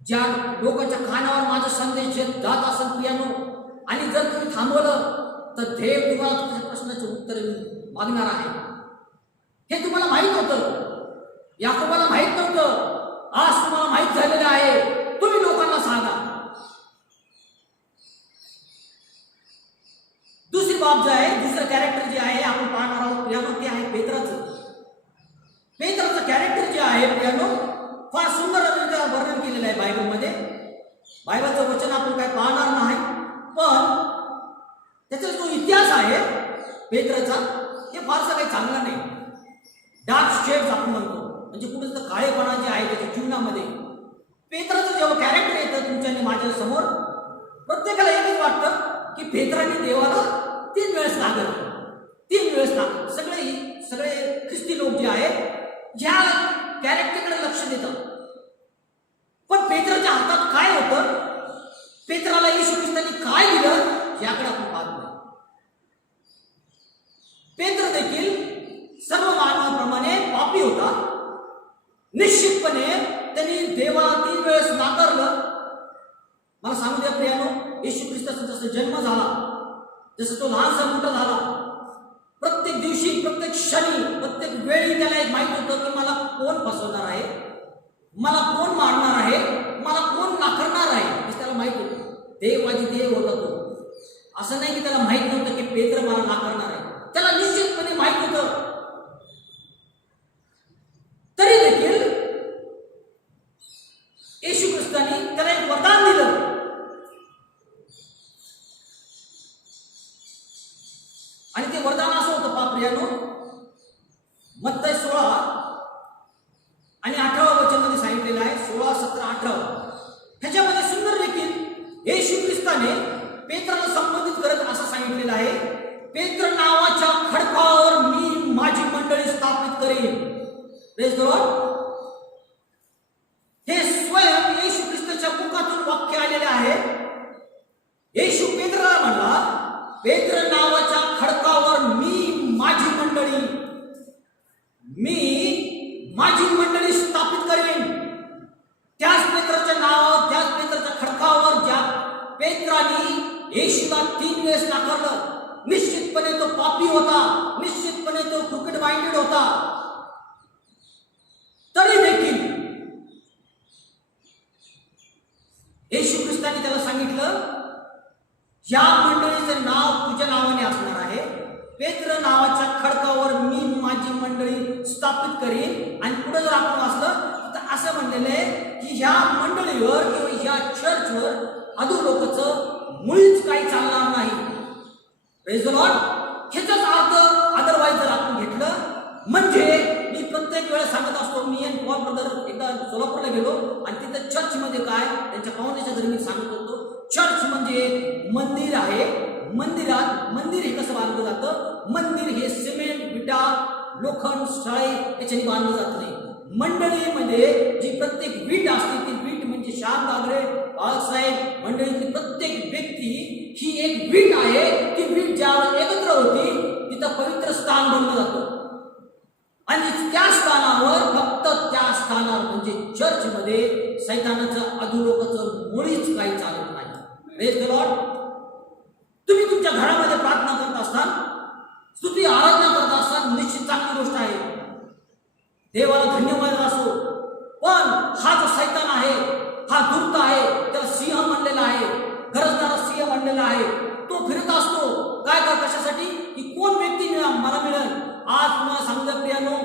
ज्या लोकांच्या कानावर माझा संदेश जात असेल प्रियानो, आणि जर तुम्ही थांबवलं तर देव तुम्हाला तुमच्या प्रश्नाचे उत्तर मागणार आहे. हे तुम्हाला माहीत होतं, याकोबाला माहीत नव्हतं. आज तुम्हाला माहीत झालेलं आहे. तुम्ही लोकांना सांगा. दुसरी बाब जे आहे, दुसरं कॅरेक्टर जे आहे आपण पाहणार आहोत प्रियानो, ते आहे पेत्राचं. पेत्राचं कॅरेक्टर जे आहे प्रियानो, फार सुंदररित्या वर्णन केलेलं आहे बायबलमध्ये. बायबलचं वचन आपण काय पाहणार नाही, पण त्याचा जो इतिहास आहे पेत्राचा, हे फारसा काही चांगला नाही. डार्क शेड्स आपण म्हणतो, म्हणजे कुठे तर काळेपणा जे आहे त्याच्या जीवनामध्ये. पेत्राचं जेव्हा कॅरेक्टर येतं तुमच्या आणि माझ्या समोर, प्रत्येकाला एकच वाटतं की पेत्राने देवाला 3 वेळेस नाकारलं. 3 वेळेस नाकारलं. सगळे ख्रिस्ती लोक जे आहेत ह्या कॅरेक्टरकडे लक्ष देतात. पण पेत्राच्या हातात काय होतं, पेत्राला येशू ख्रिस्तांनी काय दिलं याकडे आपण पाहत नाही. पेत्र देखील सर्व मानवाप्रमाणे पापी होता. निश्चितपणे त्यांनी देवाला 3 वेळेस नाकारलं. मला सांगू द्या प्रियानो, येशू ख्रिस्ताचा जसा जन्म झाला, जसं तो लहानसा मोठा झाला, प्रत्येक दिवशी, प्रत्येक क्षणी, प्रत्येक वेळी त्याला एक माहित होतं की मला कोण फसवणार आहे, मला कोण मारणार आहे, मला कोण नाकारणार आहे, हे त्याला माहित होतं. देवादी देव होता तो. असं नाही की त्याला माहित नव्हतं की पेत्र मला नाकारणार आहे. त्याला निश्चितपणे माहित होतं. तरी देखील येशू ख्रिस्तांनी त्याला एक वरदान दिलं. आणि ते वरदान असं होतं प्रियानो, मत्ती 16 आणि 18 वचनमध्ये सांगितलेलं आहे. 16, 17, 18 ह्याच्यामध्ये सुंदर देखील येशू ख्रिस्ताने पेत्राला संबोधित करत असं सांगितलेलं आहे, पेत्र नावाच्या खडकावर मी माझी मंडळी स्थापित करेन. Praise the Lord. हे स्वयं येशू ख्रिस्ताच्या मुखातून वाक्य आलेले आहे. येशू पेत्राला म्हणला, पेत्र नावाच्या खडकावर मी माझी मंडळी स्थापित करेन. त्याच पेत्राच्या नावावर, त्याच पेत्राच्या खडकावर ज्या पेत्राने येशूला 3 वेळेस नाकारलं, निश्चितपणे तो पापी होता, निश्चितपणे तो क्रिकेट माइंडेड होता. तरी देखील येशू ख्रिस्ताने त्याला सांगितलं, या मंडळीचं नाव तुझ्या नावाने असणार आहे. पेत्र नावाच्या खडकावर मी माझी मंडळी स्थापित करीन. आणि पुढे जर आपण वाचलं तर असं म्हणलेलं आहे की ह्या मंडळीवर किंवा ह्या चर्चवर अधोलोकाचं मुळीच काही चालणार नाही. Praise the Lord. ह्याचाच अर्थ अदरवाईज जर आपण घेतलं, म्हणजे मी प्रत्येक वेळेस सांगत असतो, मी आणि पॉल ब्रदर एकदा सोलापूरला गेलो आणि तिथं चर्चमध्ये काय त्यांच्या पाहुण्याच्या घरी मी सांगत होतो, चर्च म्हणजे मंदिर आहे. मंदिर हे कसं बांधलं जातं? मंदिर हे सिमेंट, विटा, लोखंड, शाळे याच्याने बांधलं जात नाही. मंडळीमध्ये जी प्रत्येक वीट असते ती वीट म्हणजे श्याम गागरे, बाळासाहेब, मंडळीतली प्रत्येक व्यक्ती ही एक वीट आहे. ती वीट ज्यावेळेस एकत्र होती तिथं पवित्र स्थान बनलं जातं. आणि त्या स्थानावर, फक्त त्या स्थानावर म्हणजे चर्चमध्ये सैतानाचं, अधोलोकाचं मुळीच काही चालत नाही. Praise the Lord. तुम्ही तुमच्या घरामध्ये प्रार्थना करत असताल, स्तुती आराधना करत असताल, निश्चित चांगली गोष्ट आहे, देवाला धन्यवाद असो. पण हा जो सैतान आहे, हा दूत आहे, त्याला सिंह म्हणलेला आहे, गरजणारा सिंह म्हणलेला आहे. तो फिरत असतो काय कशासाठी? की कोण व्यक्ती मला मिळेल. आज तुम्हाला सांगू प्रियानो,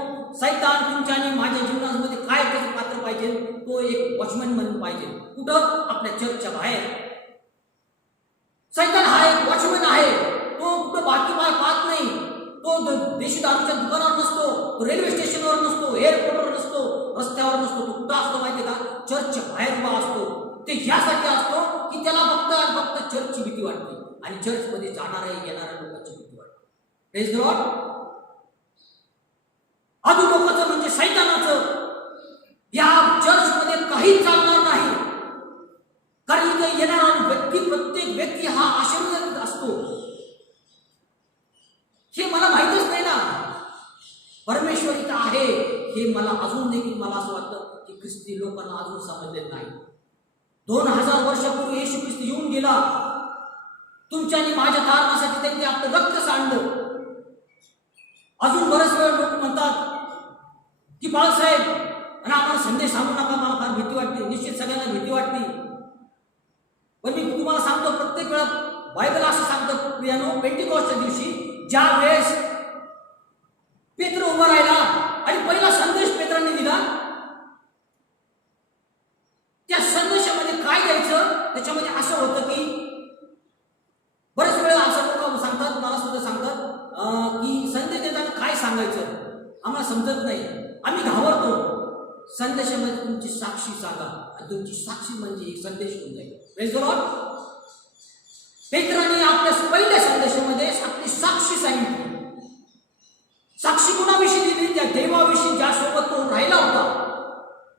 सैतान तुमच्या आणि माझ्या जीवनामध्ये काय त्याचं पात्र पाहिजे? तो एक वॉचमॅन म्हणून पाहिजे. कुठं? आपल्या चर्चच्या बाहेर. सैतान हा एक वॉचमॅन आहे. तो कुठं बाकी पाहत नाही. तो देशी दारूच्या दुकानावर नसतो. तो रेल्वे स्टेशनवर नसतो, एअरपोर्टवर नसतो, रस्त्यावर नसतो. तो कुठं असतो माहिती का? चर्चच्या बाहेर उभा असतो. ते यासाठी असतो की त्याला फक्त चर्चची भीती वाटते आणि चर्चमध्ये जाणाऱ्या येणाऱ्या लोकांची भीती वाटते. Praise the Lord. अधोलोकाचं म्हणजे सैतानाचं या चर्चमध्ये काहीच चालणार नाही. कारण इथे येणारा प्रत्येक व्यक्ती हा आशीर्वादित असतो. हे मला माहितच नाही ना. परमेश्वर इथं आहे हे मला अजून देखील मला असं वाटतं की ख्रिस्ती लोकांना अजून समजलेलं नाही. 2000 वर्षापूर्वी येशू ख्रिस्त येऊन गेला. तुमच्या आणि माझ्या तारणासाठी त्यांनी आपलं रक्त सांडलं. अजून बरेच वेळ लोक म्हणतात की बाळासाहेब आणि आम्हाला संदेश सांगू नका, मला फार भीती वाटते. निश्चित सगळ्यांना भीती वाटते. पण मी तुम्हाला सांगतो, प्रत्येक वेळा बायबल असं सांगतं प्रियानो, पेंटिकॉस्टच्या दिवशी ज्या वेळेस पेत्र उभा राहिला आणि पहिला संदेश पेत्रांनी दिला, त्या संदेशामध्ये काय द्यायचं त्याच्यामध्ये असं होतं की बरेच वेळा असं लोक सांगतात, मला सुद्धा सांगतात की संदेश देताना काय सांगायचं आम्हाला समजत नाही, आम्ही घाबरतो. संदेशामध्ये तुमची साक्षी सांगा आणि तुमची साक्षी म्हणजे एक संदेश होऊन जाईल. Praise the Lord. पेत्राने आपल्या पहिल्या संदेशामध्ये आपली साक्षी सांगितली. साक्षी कुणाविषयी दिली? त्या देवाविषयी ज्यासोबत तो राहिला होता.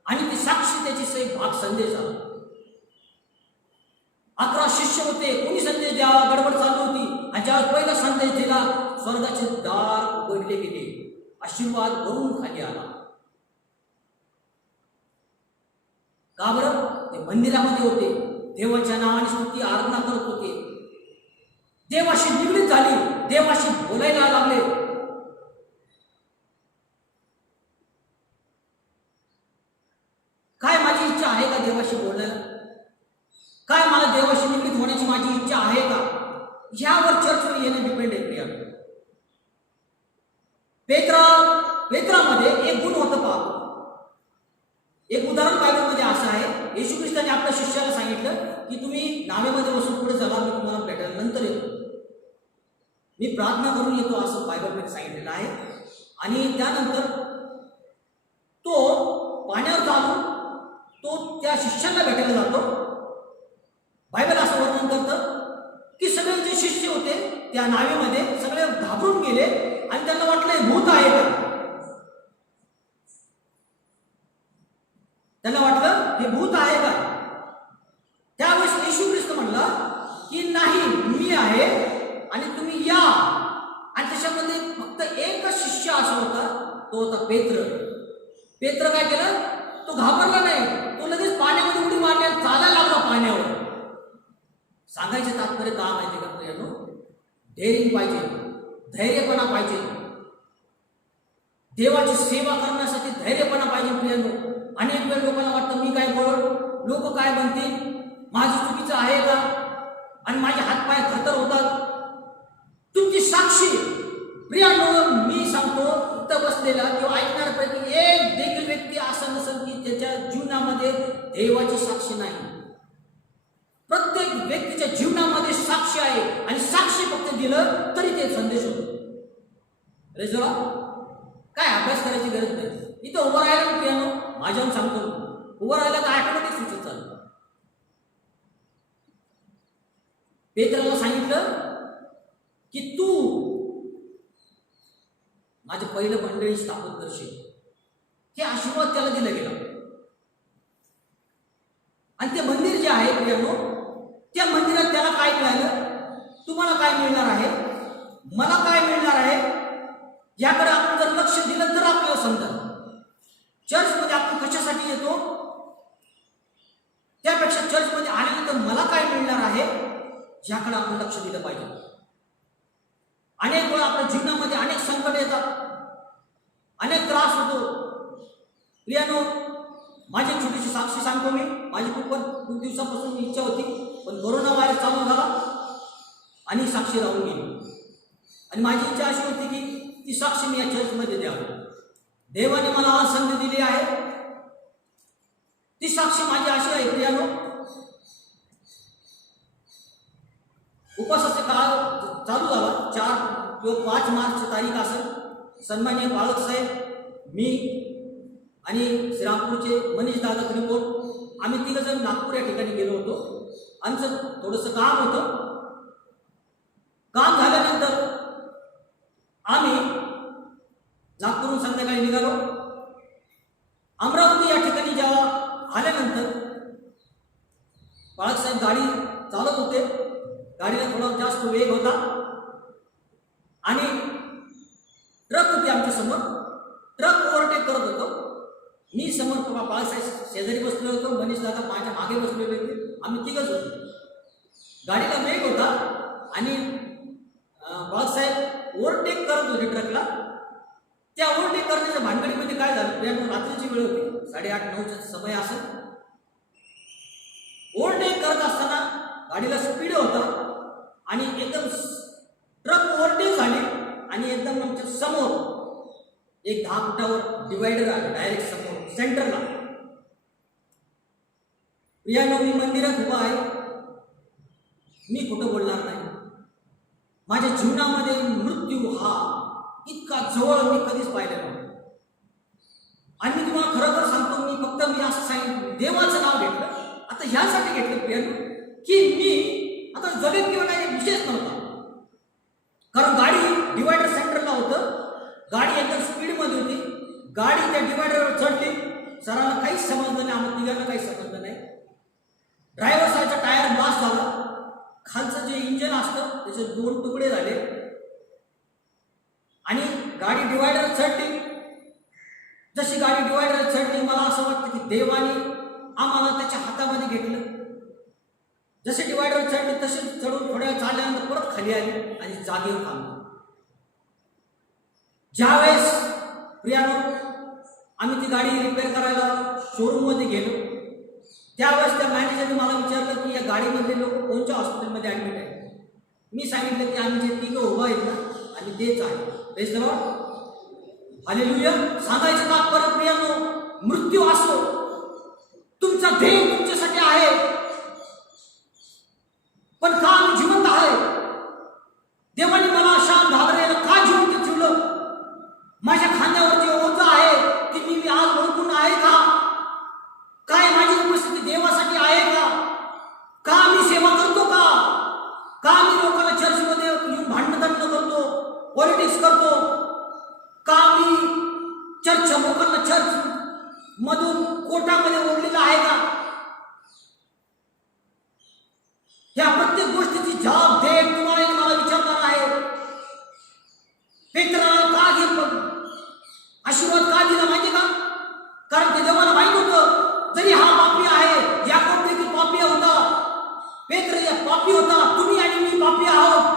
आणि ती साक्षी त्याची सही भाग संदेश आला. 11 शिष्य होते. कोणी संदेश द्या गडबड चालू होती. आणि ज्यावेळेस पहिला संदेश दिला, स्वर्गाचे दार उघडले गेले, आशीर्वाद भरून खाली आला. का बरं? ते मंदिरामध्ये होते, देवाच्या नावाने स्तुती आराधना करत होते, देवाशी निगडीत झाली, देवाशी बोलायला लागले. काय माझी इच्छा आहे का देवाशी बोलायला? काय मला देवाशी निगडीत होण्याची माझी इच्छा आहे का? यावर चर्चवर येणं डिपेंड आहे. प्रिया, पेत्रामध्ये एक गुण होतं. पहा, एक उदाहरण बायबलमध्ये असं आहे. येशू ख्रिस्ताने आपल्या शिष्याला सांगितलं की तुम्ही नावेमध्ये बसून पुढे चला, मी तुम्हाला भेटायला नंतर येतो, मी प्रार्थना करून येतो, असं बायबलमध्ये सांगितलेलं आहे. आणि त्यानंतर तो पाण्यावर चालून तो त्या शिष्याला भेटायला जातो. बायबल असं वर्णन करतं की सगळे जे शिष्य होते त्या नावेमध्ये सगळे घाबरून गेले आणि त्यांना वाटलं हे भूत आहे का? त्यांना वाटलं हे भूत आहे का? त्यावेळेस येशू ख्रिस्त म्हणला की नाही, मी आहे आणि तुम्ही या. आणि त्याच्यामध्ये फक्त एकच शिष्य असा होता, तो होता पेत्र. पेत्र काय केलं? तो घाबरला नाही, तो लगेच पाण्यामध्ये उडी मारल्या, चालायला लागला पाण्यावर. सांगायचं तात्पर्य का माहिती का प्रियानो? डेअरिंग पाहिजे, धैर्यपणा पाहिजे, देवाची सेवा करण्यासाठी धैर्यपणा पाहिजे प्रियानो. अनेक वेळ लोकांना वाटतं मी काय बोल, लोक काय म्हणतील, माझं चुकीचं आहे का, आणि माझे हातपाय थरथर होतात. तुमची साक्षी प्रियानो, मी सांगतो इथं बसलेला किंवा ऐकणाऱ्यापैकी एक देखील व्यक्ती असा नसेल की त्याच्या जीवनामध्ये देवाची साक्षी नाही. प्रत्येक व्यक्तीच्या जीवनामध्ये साक्षी आहे आणि साक्षी फक्त दिलं तरी ते संदेश होतो. रेजोला काय अभ्यास करायची गरज नाही. इथं उभं राहायला प्रियानो, माझ्याहून सांगतो, उभं राहायला तर ऑटोमॅटिक सुचत चालतं. पेत्राला सांगितलं की तू माझं पहिलं मंडळी स्थापन करशील. हे आशीर्वाद त्याला दिला गेला. आणि ते मंदिर जे आहे प्रियानो, त्या मंदिरात त्याला काय मिळालं? तुम्हाला काय मिळणार आहे, मला काय मिळणार आहे, याकडे आपण जर लक्ष दिलं तर आपल्याला समजा. चर्चमध्ये आपण कशासाठी येतो, त्यापेक्षा चर्चमध्ये आल्यानंतर मला काय मिळणार आहे याकडे आपण लक्ष दिलं पाहिजे. अनेक वेळा आपल्या जीवनामध्ये अनेक संकट येतात, अनेक त्रास होतो. प्रियानो, माझी छोटीशी साक्षी सांगतो मी. माझी खूप दिवसापासून इच्छा होती, पण कोरोना व्हायरस चालू झाला आणि साक्षी राहून गेली. आणि माझी इच्छा अशी होती की ती साक्षी मी या चर्चमध्ये द्यावी. देवाने मला आज संधी दिली आहे. ती साक्षी माझी अशी आहे प्रियानो, उपासाचा काळ चालू झाला, 4 किंवा 5 मार्चची तारीख असेल. सन्माननीय बाळक साहेब, मी आणि श्रीरामपूरचे मनीष दादा त्रिकोट आम्ही तिघजण नागपूर या ठिकाणी गेलो होतो. आमचं थोडंसं काम होतं. काम झाल्यानंतर आम्ही नागपूरहून संध्याकाळी निघालो. अमरावती या ठिकाणी जेव्हा आल्यानंतर बाळासाहेब गाडी चालत होते. गाडीला थोडा जास्त वेग होता आणि ट्रक होती आमच्या समोर. ट्रक ओव्हरटेक करत होतो. मी समोर बाळासाहेब शेजारी बसलो होतो, मनीष दादा माझ्या मागे बसलेले होते. आम्ही तिघच होतो. गाडीला वेग होता आणि बाळासाहेब ओव्हरटेक करत होते ट्रकला. त्या ओव्हरटेक करण्याच्या भानगडीमध्ये काय झालं, रात्रीची वेळ होती, 8:30-9चा समय असेल. ओव्हरटेक करत असताना गाडीला स्पीड होता आणि एकदम ट्रक ओव्हरटेक झाली आणि एकदम आमच्या समोर एक 10 फुटावर डिवायडर आहे, डायरेक्ट समोर सेंटरला. प्रियानो, मी मंदिरात उभा आहे, मी खोटं बोलणार नाही. माझ्या जीवनामध्ये मृत्यू हा इतका जवळ मी कधीच पाहिलेला नाही. आणि मी तुम्हाला खरोखर सांगतो, मी असं सांगितलं, देवाचं नाव घेतलं. आता ह्यासाठी घेतलं प्रियानो की मी आता जगेल किंवा नाही विशेष नव्हता. कारण गाडी डिवायडर सेंटरला होतं. गाडी एकदम स्पीडमध्ये होती. गाडी त्या डिवायडरवर चढली. सरांना काहीच समजलं नाही, आम्हाला तिघांना काही समजलं नाही. ड्रायव्हर साईडचा टायर ब्लास्ट झाला. खालचं जे इंजन असतं त्याचे 2 तुकडे झाले आणि गाडी डिवायडर चढली. जशी गाडी डिवायडर चढली, मला असं वाटतं की देवाने आम्हाला त्याच्या हातामध्ये घेतलं. जसे डिवायडर चढली तसे चढून थोड्या वेळ चालल्यानंतर परत खाली आली आणि जागेवर थांबली. ज्यावेळेस प्रियानो आम्ही ती गाडी रिपेअर करायला शोरूममध्ये गेलो, त्यावेळेस त्या मॅनेजरने मला विचारलं की या गाडीमधले लोक कोणत्या हॉस्पिटलमध्ये ॲडमिट आहेत. मी सांगितलं की आम्ही जे तिघं उभं आहेत ना, आम्ही तेच आहे. Praise the Lord, hallelujah. सांगायचं तात्पर्य प्रियानो, मृत्यू असो, तुमचा ध्येय तुमच्यासाठी आहे, पण का आम्ही जिवंत आहे? देवाने मला शाम घाबरायला का जिवंत ठेवलं? माझ्या खांद्यावर जे ओझं आहे ते मी आज ओळखून आहे का? काय माझी उपस्थिती देवासाठी आहे का? का मी सेवा करतो का? का मी लोकांना चर्चमध्ये येऊन भांडण करतो, पॉलिटिक्स करतो? का मी चर्चच्या लोकांना चर्च मधून कोर्टामध्ये ओढलेला आहे का? या प्रत्येक गोष्टीची जबाबदारी तुम्हाला मला विचारणार आहे. पेत्राला का घेतलं, आशीर्वाद का दिला माहिती का? कारण ते देवाला माहित होतं, जरी हा पापी आहे, याकोब देखील पापी होता, पेत्र या पापी होता, तुम्ही आणि मी पापी आहोत,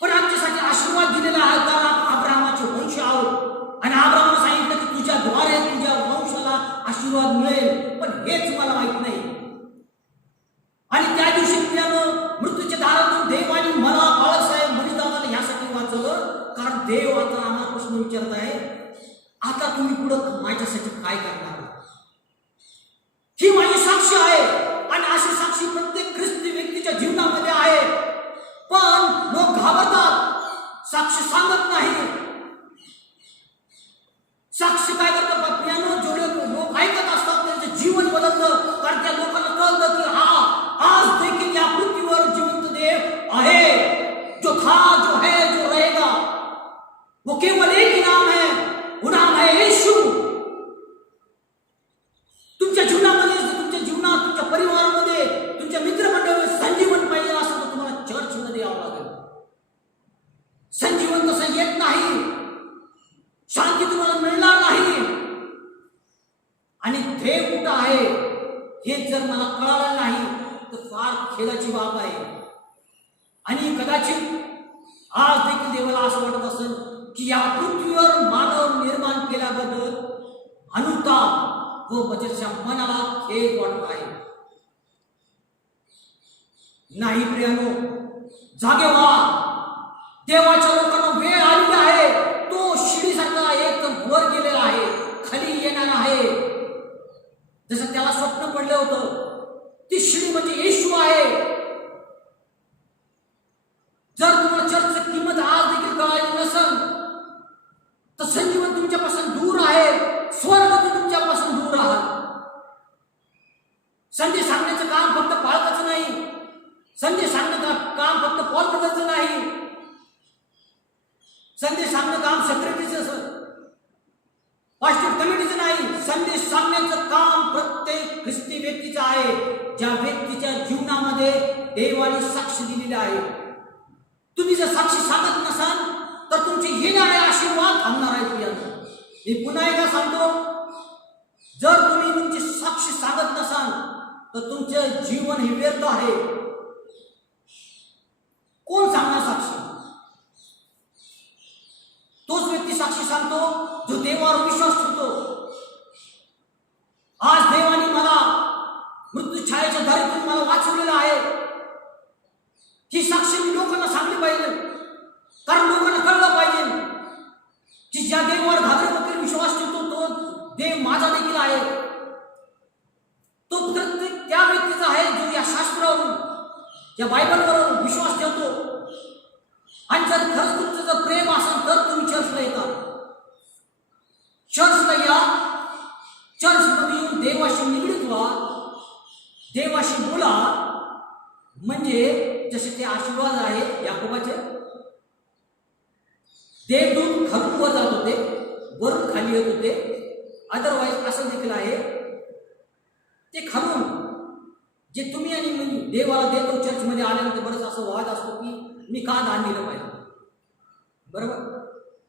पण आमच्यासाठी आशीर्वाद दिलेला आहे. कारण आपण अब्राहमाचे वंश आहोत आणि अब्राहमाने सांगितलं की तुझ्याद्वारे तुझ्या वंशाला आशीर्वाद मिळेल. पण हेच मला माहित नाही. आणि त्या दिवशी मृत्यूच्या दारातून देवाने मला, बाळासाहेब, मनीषदादाला ह्यासाठी वाचवलं, कारण देव आता आम्हाला प्रश्न विचारत आहे, आता तुम्ही पुढं माझ्यासाठी काय करणार? ही माझी साक्षी आहे आणि अशी साक्षी प्रत्येक ख्रिस्ती व्यक्तीच्या जीवनामध्ये आहे. पण लोक घाबरतात, साक्षी सांगत नाही. साक्षी काय करतात प्रियानो? जेवढे लोक ऐकत असतात त्यांचं जीवन बदलतं, कारण त्या लोकांना कळतं की हा आज देखील या पृथ्वीवर जिवंत देव आहे, जो था, जो है, जो रहेगा. वो केवल एक ही नाम है, वो नाम है येशू. तुमच्या जीवनामध्ये, तुमच्या जीवनात, तुमच्या परिवारामध्ये, तुमच्या मित्रमंडळामध्ये संजीवन पाहिजे असेल तर तुम्हाला चर्चमध्ये यावं लागेल. संजीवन तसं येत नाही, शांती तुम्हाला मिळणार नाही. आणि देव कुठं आहे हे जर मला कळालं नाही तर फार खेदाची बाब आहे. आणि कदाचित आज देखील देवाला असं वाटत असेल की या पृथ्वीवर मानव निर्माण केल्याबद्दल अनुताप व माझ्या मनाला खेद वाटत आहे. नाही प्रियानो, जागे व्हा. देवाच्या लोकांना वेळ आलेली आहे. तो शिडीसारखा एकदम वर गेलेला आहे, खाली येणार आहे. जसं त्याला स्वप्न पडलं होतं, ती शिडी म्हणजे येशू आहे. जर तुम्हाला चर्चची किंमत आज देखील कळाली नसेल पास्टर कमिटीचं नाही, संदेश सांगण्याचं काम प्रत्येक ख्रिस्ती व्यक्तीचं आहे, ज्या व्यक्तीच्या जीवनामध्ये देवाने साक्ष दिलेली आहे. तुम्ही जर साक्षी सांगत नसाल तर तुमचे येणारे आशीर्वाद थांबणार आहेत. प्रियांनो, मी पुन्हा एकदा सांगतो, जर तुम्ही तुमची साक्षी सांगत नसाल तर तुमचं जीवन हे व्यर्थ आहे. कोण सांगणार साक्षी? तोच व्यक्ती साक्षी सांगतो जो देवावर विश्वास ठेवतो. आज देवाने मला मृत्यू छायेच्या दारीतून मला वाचवलेलं आहे, ही साक्षी मी लोकांना सांगली पाहिजे, कारण लोकांना कळलं पाहिजे की ज्या देवावर घाबरपणे विश्वास ठेवतो तो देव माझा देखील आहे. तो प्रत्येक त्या व्यक्तीचा आहे जो या शास्त्रावरून, या बायबलवर विश्वास ठेवतो. आणि जर खरंच तुमचं जर प्रेम असेल तर तुम्ही चर्चला येता. चर्चला या, चर्चमध्ये येऊन देवाशी निगडीत व्हा, देवाशी बोला. म्हणजे जसे ते आशीर्वाद आहे याकोबाचे, देवदूत खालून वर जात होते, वरून खाली येत होते. अदरवाईज असं देखील आहे, ते खालून जे तुम्ही आणि मी देवाला देतो. चर्चमध्ये आल्यानंतर बरंच असं वाद असतो की मी का दान दिलं पाहिजे, बरोबर,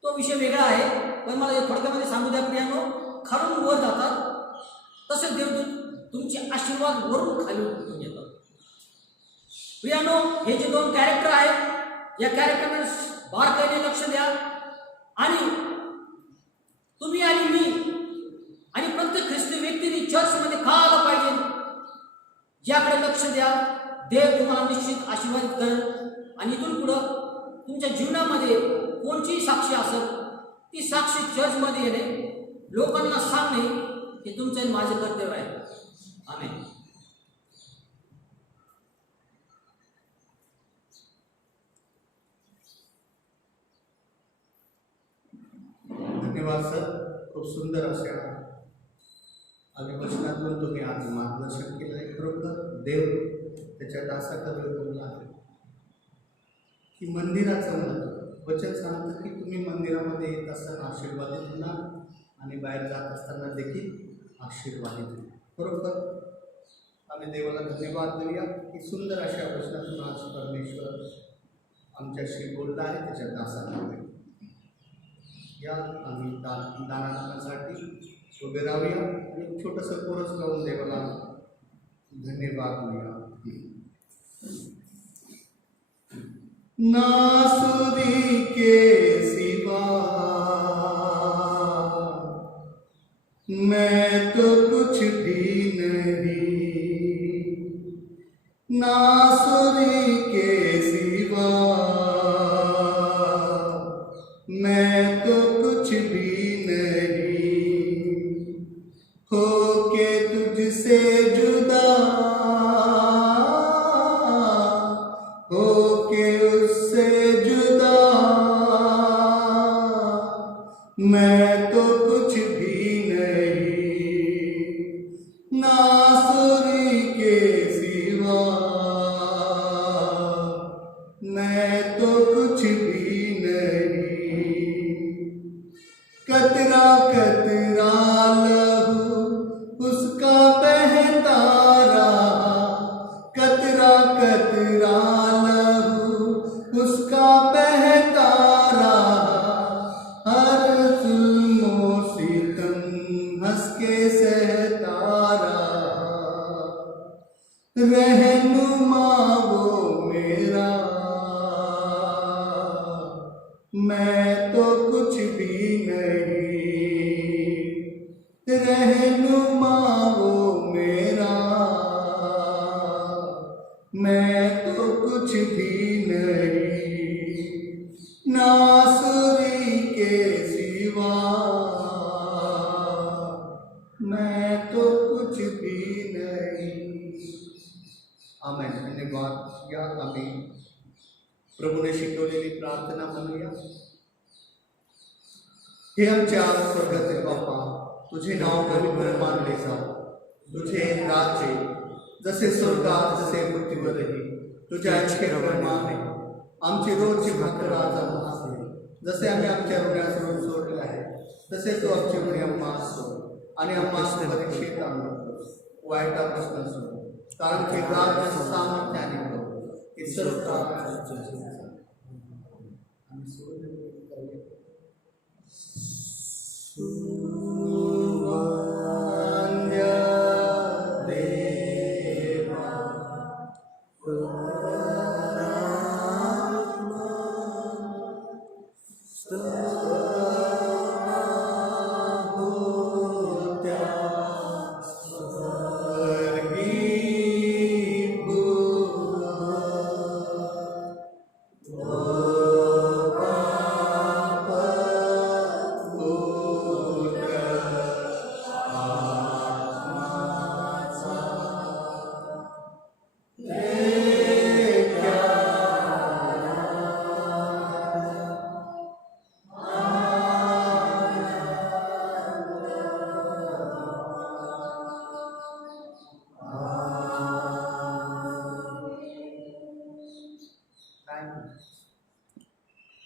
तो विषय वेगळा आहे. पण मला थोडक्यामध्ये सांगू द्या प्रियांनो, खालून वर जातात तसे देवदूत तुमचे आशीर्वाद वरून खाली उठून येतात. प्रियांनो, हे जे दोन कॅरेक्टर आहेत या कॅरेक्टरने बारकाईने लक्ष द्या. आणि तुम्ही आणि मी आणि प्रत्येक ख्रिस्ती व्यक्तीने चर्चमध्ये का आलं पाहिजे याकडे लक्ष द्या. देव तुम्हाला निश्चित आशीर्वादित करेल. आणि इथून पुढं तुमच्या जीवनामध्ये कोणतीही साक्षी असेल, ती साक्षी चर्चमध्ये येणे, लोकांना सांगणे हे तुमचं आणि माझे कर्तव्य आहे. आमेन. धन्यवाद सर, खूप सुंदर अशा वचनातून तुम्ही आज मार्गदर्शन केलं आहे. खरोखर देव त्याच्या दासाकडे बोलला आहे की मंदिराचं महत्त्व. वचन सांगतं की तुम्ही मंदिरामध्ये येत असताना आशीर्वादित होणार आणि बाहेर जात असताना देखील आशीर्वादित होणार. खरोखर आम्ही देवाला धन्यवाद देऊया की सुंदर अशा वचनातून आज परमेश्वर आमच्याशी बोलला आहे त्याच्या दासाकडे. या आम्ही दानासाठी उभे राहूया आणि छोटंसं कोरस लावून देवाला धन्यवाद देऊया. नासुरी के सिवा मैं तो कुछ भी नहीं, नासुरी के सिवा मैं तो कुछ भी नहीं, होके तुझसे जुदा, होके उससे जुदा मैं तो कुछ भी नहीं, नासुरी के सिवा मैं तो कुछ भी नहीं। कतरा कतरा लहू उसका बहता रहा, कतरा कतरा लहू उसका बहता रहा, हर जुल्मों सितम हंस के सहता रहा, रहनुमा वो मेरा मैं तो कुछ भी नहीं, रहनुमा वो मेरा मैं तो कुछ भी नहीं, नासुरी के सिवा मैं तो कुछ भी नहीं. आमेन. धन्यवाद. या आम्ही प्रभूने शिकवलेली प्रार्थना म्हणूया. हे आमच्या स्वर्गातील बापा, तुझे नाव गरीब मानले जाओ, तुझे राज्य जसे स्वर्गात जसे पृथ्वीवरही तुझ्या इच्छेप्रमाणे आमची रोजची भाकर आज आम्हाला, जसे आम्ही आमच्या ऋणास ऋण सोडले आहे तसेच तू आमची घरी अम्मा असतो आणि अम्मा परीक्षेत आणतो वाईटापासून असतो कारण ते राज्य सामर्थ्य आणि प्रभू हे सर्व Oh